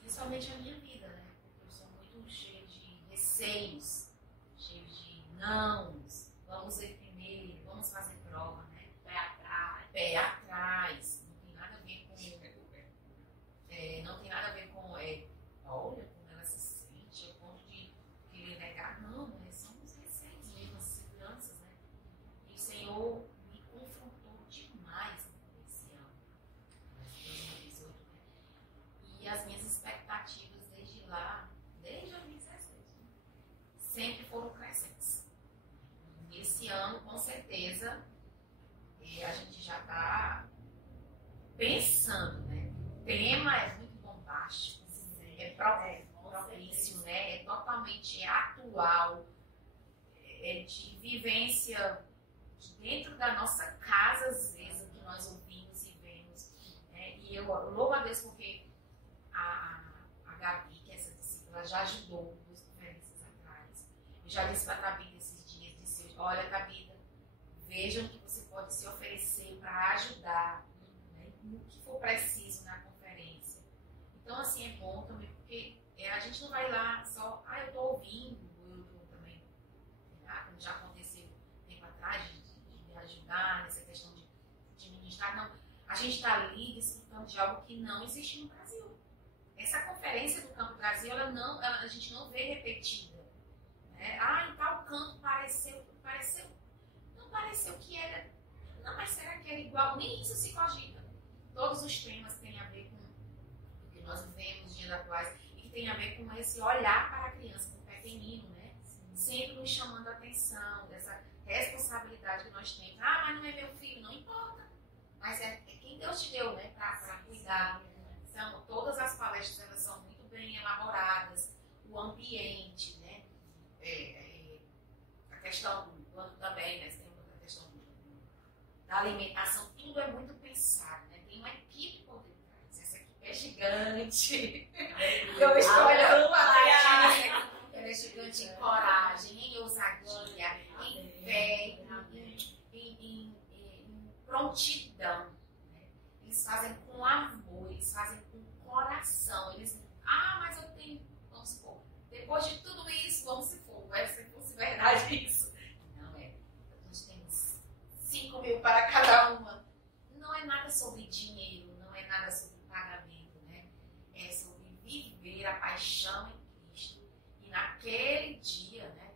Principalmente a minha vida, né? Porque eu sou muito cheia de receios, cheia de nãos, vamos ver primeiro, vamos fazer prova, né? Pé atrás, não tem nada a ver com. Não tem nada a ver com olha como ela se sente, ao ponto de presente, é atual, é de vivência de dentro da nossa casa, às vezes, o que nós ouvimos e vemos. Né? E eu louvo a Deus porque a Gabi, que é essa discípula, já ajudou duas conferências atrás. Eu já disse para a Tabita esses dias, disse, olha, Tabita, vejam que você pode se oferecer para ajudar, né, no que for preciso na conferência. Então, assim, é bom também, porque a gente não vai lá só, eu estou ouvindo, eu estou também, como já aconteceu tempo atrás, de me ajudar nessa questão de ministrar. Não, a gente está ali desfrutando de algo que não existe no Brasil. Essa conferência do Campo Brasil, a gente não vê repetida. Né? Em tal canto pareceu que era. Não, mas será que era igual? Nem isso se cogita. Todos os temas têm a ver com o que nós vivemos nos dias atuais e que tem a ver com esse olhar para a criança, com o pequenino, né? Sempre nos chamando a atenção dessa responsabilidade que nós temos. Mas não é meu filho, não importa. Mas é quem Deus te deu, né? Para cuidar. Então, todas as palestras elas são muito bem elaboradas. O ambiente, né? A questão do plano também, né? Da alimentação, tudo é muito pensado, né? Tem uma equipe por detrás. Essa equipe é gigante. Eu estou olhando para ela. Ela é gigante em coragem, em ousadia, em fé, em prontidão. Né? Eles fazem com amor, eles fazem com coração. Eles, mas eu tenho, vamos supor, depois de tudo isso, vamos supor, se fosse verdade isso. 5.000 para cada uma. Não é nada sobre dinheiro, não é nada sobre pagamento, né? É sobre viver a paixão em Cristo. E naquele dia, né,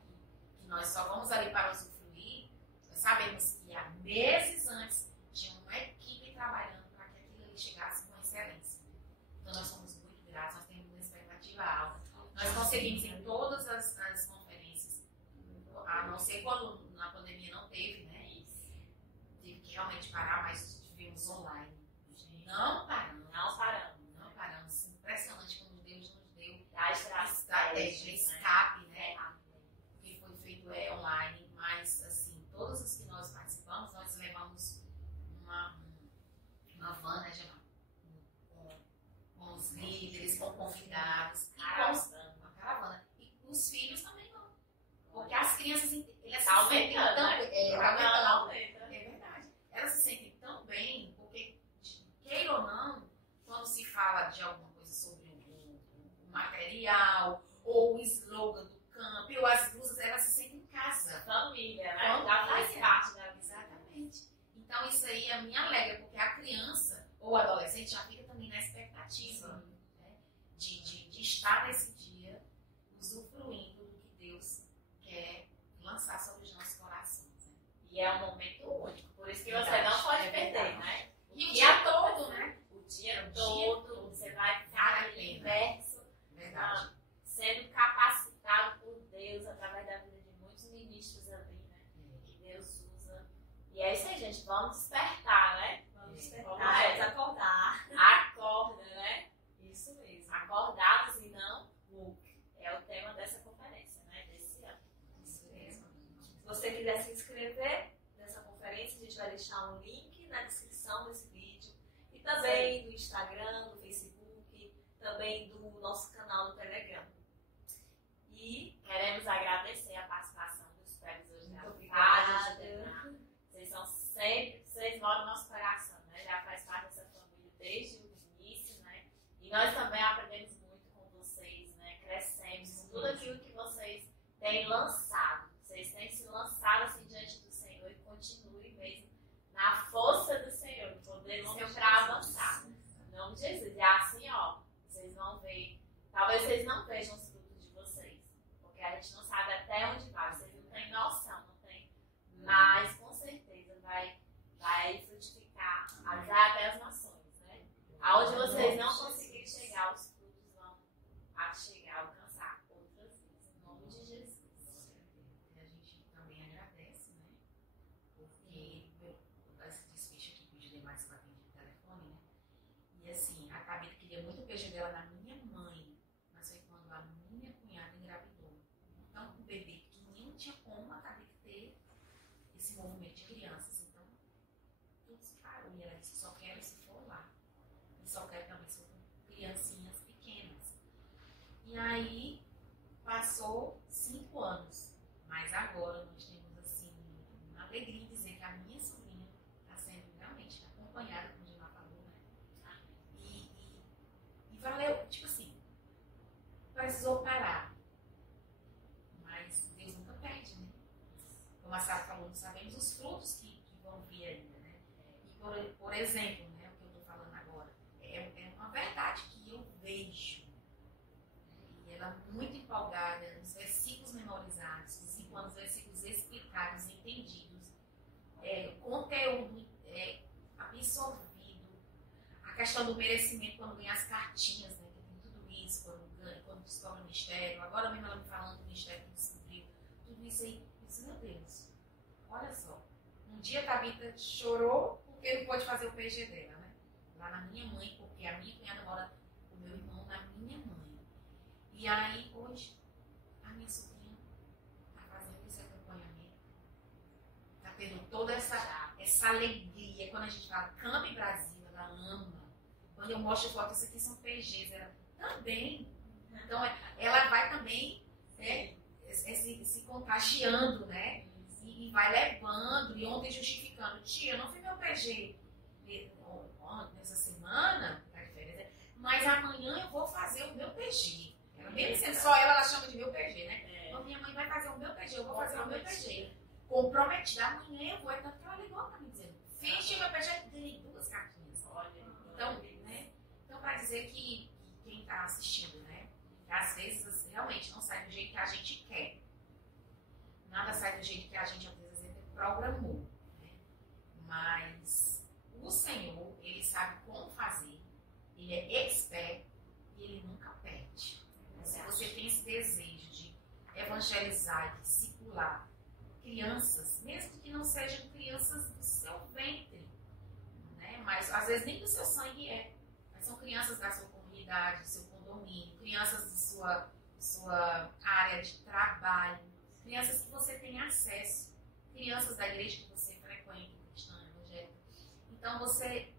que nós só vamos ali para usufruir, nós sabemos que há meses antes tinha uma equipe trabalhando para que aquilo ali chegasse com excelência. Então nós somos muito gratos, nós temos uma expectativa alta. Nós conseguimos em todas as conferências, a não ser quando na pandemia não teve, né? Tive que realmente parar, mas tivemos online. Não paramos. Impressionante como Deus nos deu a estratégia, escape, né? O que foi feito online, mas assim, todos os que nós participamos, nós levamos uma van, né, com os líderes, com convidados, uma caravana. E os filhos também vão. Porque as crianças, elas se sentem tão elas se sentem tão bem, porque, queira ou não, quando se fala de alguma coisa sobre o material, ou o slogan do campo, ou as blusas, elas se sentem em casa. Família, né? Já faz parte da vida. Exatamente. Então, isso aí me alegra, porque a criança ou o adolescente já fica também na expectativa, né, de estar nesse dia usufruindo do que Deus quer lançar sobre os nossos corações. Né? E é um momento único. Por isso que você não pode perder, né? E o dia todo, né? O dia todo, você vai ficar ali imerso, sendo capacitado por Deus através da vida de muitos ministros ali, né? Que Deus usa. E é isso aí, gente. Vamos despertar, né? Vamos despertar, vamos acordar. Acorda, né? Isso mesmo. Acordados e não woke. É o tema dessa conferência, né? Desse ano. Isso mesmo. Se você quiser se inscrever, a gente vai deixar um link na descrição desse vídeo e também do Instagram, do Facebook, também do nosso canal do Telegram. E queremos agradecer a participação dos supervisores da obrigada. Vocês moram no nosso coração, né? Já faz parte dessa família desde o início, né? E nós também aprendemos muito com vocês, né? Crescemos com tudo aquilo que vocês têm lançado. Vocês têm se lançado assim diante do Senhor e continue mesmo na força do Senhor, no poder do Senhor para avançar. Em nome de Jesus. E assim, vocês vão ver. Talvez vocês não vejam os frutos de vocês, porque a gente não sabe até onde vai. Vocês não têm noção, não tem. Mas com certeza vai frutificar, vai até as nações, né? Aonde vocês não conseguirem chegar, os frutos vão chegar, alcançar outras vidas. Em nome de Jesus. A gente também agradece, né? Porque esse desfecho aqui que os demais que eu atendi no telefone, né? E assim, a Tabita queria muito o beijo dela na minha mãe, mas foi quando a minha cunhada engravidou. esse movimento de crianças. Então, tudo se parou. E ela disse, só quero se for lá. E só quero também se for com criancinhas pequenas. E aí, passou 5 anos. Mas agora nós temos, assim, uma alegria em dizer que a minha sobrinha está sendo realmente acompanhada, como o Gilmar falou, né? E valeu, tipo assim, precisou parar. Mas Deus nunca perde, né? Como a Sara falou, não sabemos os frutos que vão vir ainda, né? E por exemplo, né, o que eu estou falando agora, é uma verdade que eu vejo. E ela muito empolgada, nos versículos memorizados, os 5 anos, versículos explicados, entendidos, conteúdo absorvido, a questão do merecimento quando ganha as cartinhas, né, que tem tudo isso, quando descobre o mistério, agora mesmo ela me falando do mistério que descobriu, tudo isso aí, eu disse, meu Deus, olha só, um dia a Tabita chorou porque não pôde fazer o PG dela, né, lá na minha mãe, porque a minha cunhada mora com o meu irmão na minha mãe. E aí, hoje, a minha sobrinha está fazendo esse acompanhamento, está tendo toda essa alegria. Quando a gente fala Camp Brasil, ela ama. Quando eu mostro foto, isso aqui são PGs, ela também. Então, ela vai também se contagiando, né? E vai levando, e ontem justificando. Tia, eu não fiz meu PG nessa semana, tá de férias, mas amanhã eu vou fazer o meu PG. Mesmo sendo só ela chama de meu PG, né? Então, minha mãe vai fazer o meu PG, eu vou fazer o meu PG. Comprometida, amanhã eu vou. É tanto que ela ligou pra mim dizendo, fiz meu PG, ganhei 2 cartinhas. Então, né? Então, pra dizer que quem tá assistindo, né? Que às vezes realmente não sai do jeito que a gente quer. Nada sai do jeito que a gente, às vezes, programou. Né? Mas o Senhor, Ele sabe como fazer. Ele é expert e Ele nunca perde. Se você tem esse desejo de evangelizar, de discipular crianças, mesmo que não sejam crianças do seu ventre, né? Mas às vezes nem do seu sangue mas são crianças da sua comunidade, do seu condomínio, crianças de sua área de trabalho, crianças que você tem acesso, crianças da igreja que você frequenta, cristã, evangélica. Então você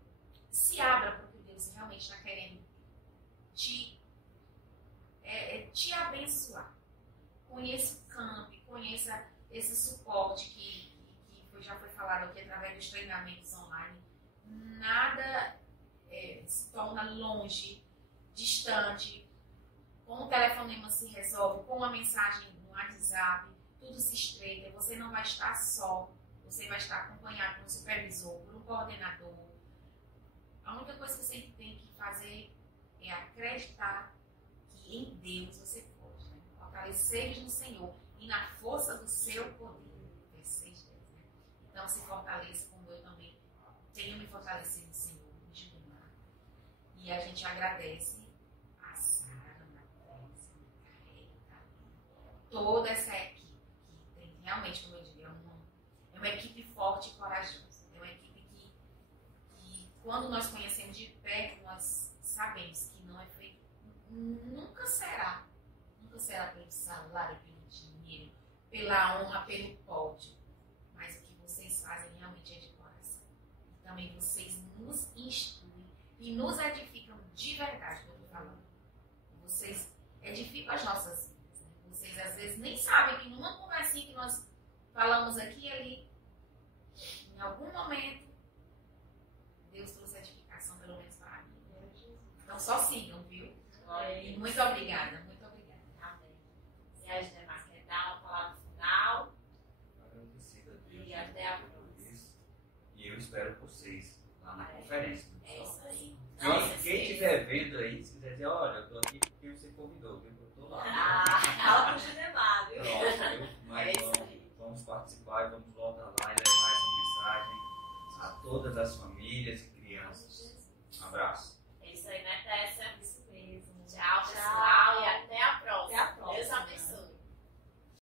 se abra para o que Deus realmente está querendo te abençoar. Conheça o camp, conheça esse suporte que já foi falado aqui através dos treinamentos online. Nada se torna longe, distante. Com o telefonema se resolve, com uma mensagem no WhatsApp, tudo se estreita. Você não vai estar só, você vai estar acompanhado por um supervisor, por um coordenador. A única coisa que você tem que fazer é acreditar que em Deus você pode, né? Fortalecer no Senhor e na força do seu poder. Versículo 6, né? Então se fortaleça como eu também tenho me fortalecido no Senhor, no Gilmar. E a gente agradece a Sara, a Natência, a Micaela, toda essa equipe que tem realmente, como eu digo, é uma equipe forte e corajosa. É uma equipe que quando nós conhecemos de perto, nós sabemos que não é feito, nunca será pelo salário, pelo dinheiro, pela honra, pelo pódio, mas o que vocês fazem realmente é de coração. E também vocês nos instruem e nos edificam de verdade, como eu estou falando. Vocês edificam as nossas vidas. Né? Vocês às vezes nem sabem que numa conversinha que nós falamos aqui e ali, em algum momento, Deus trouxe edificação, pelo menos para mim. Então só sigam, viu? E muito obrigada, muito obrigada. Amém. E a gente quer dar uma palavra final. Agradecida a Deus. E até a próxima. E eu espero vocês lá na conferência. É isso aí. Quem estiver vendo aí, se quiser dizer, olha, eu estou aqui porque você convidou, viu? Eu estou lá. Fala pro Junemar, viu? Pronto, nós vamos participar e vamos voltar lá e levar essa mensagem a todas as famílias e crianças. Um abraço.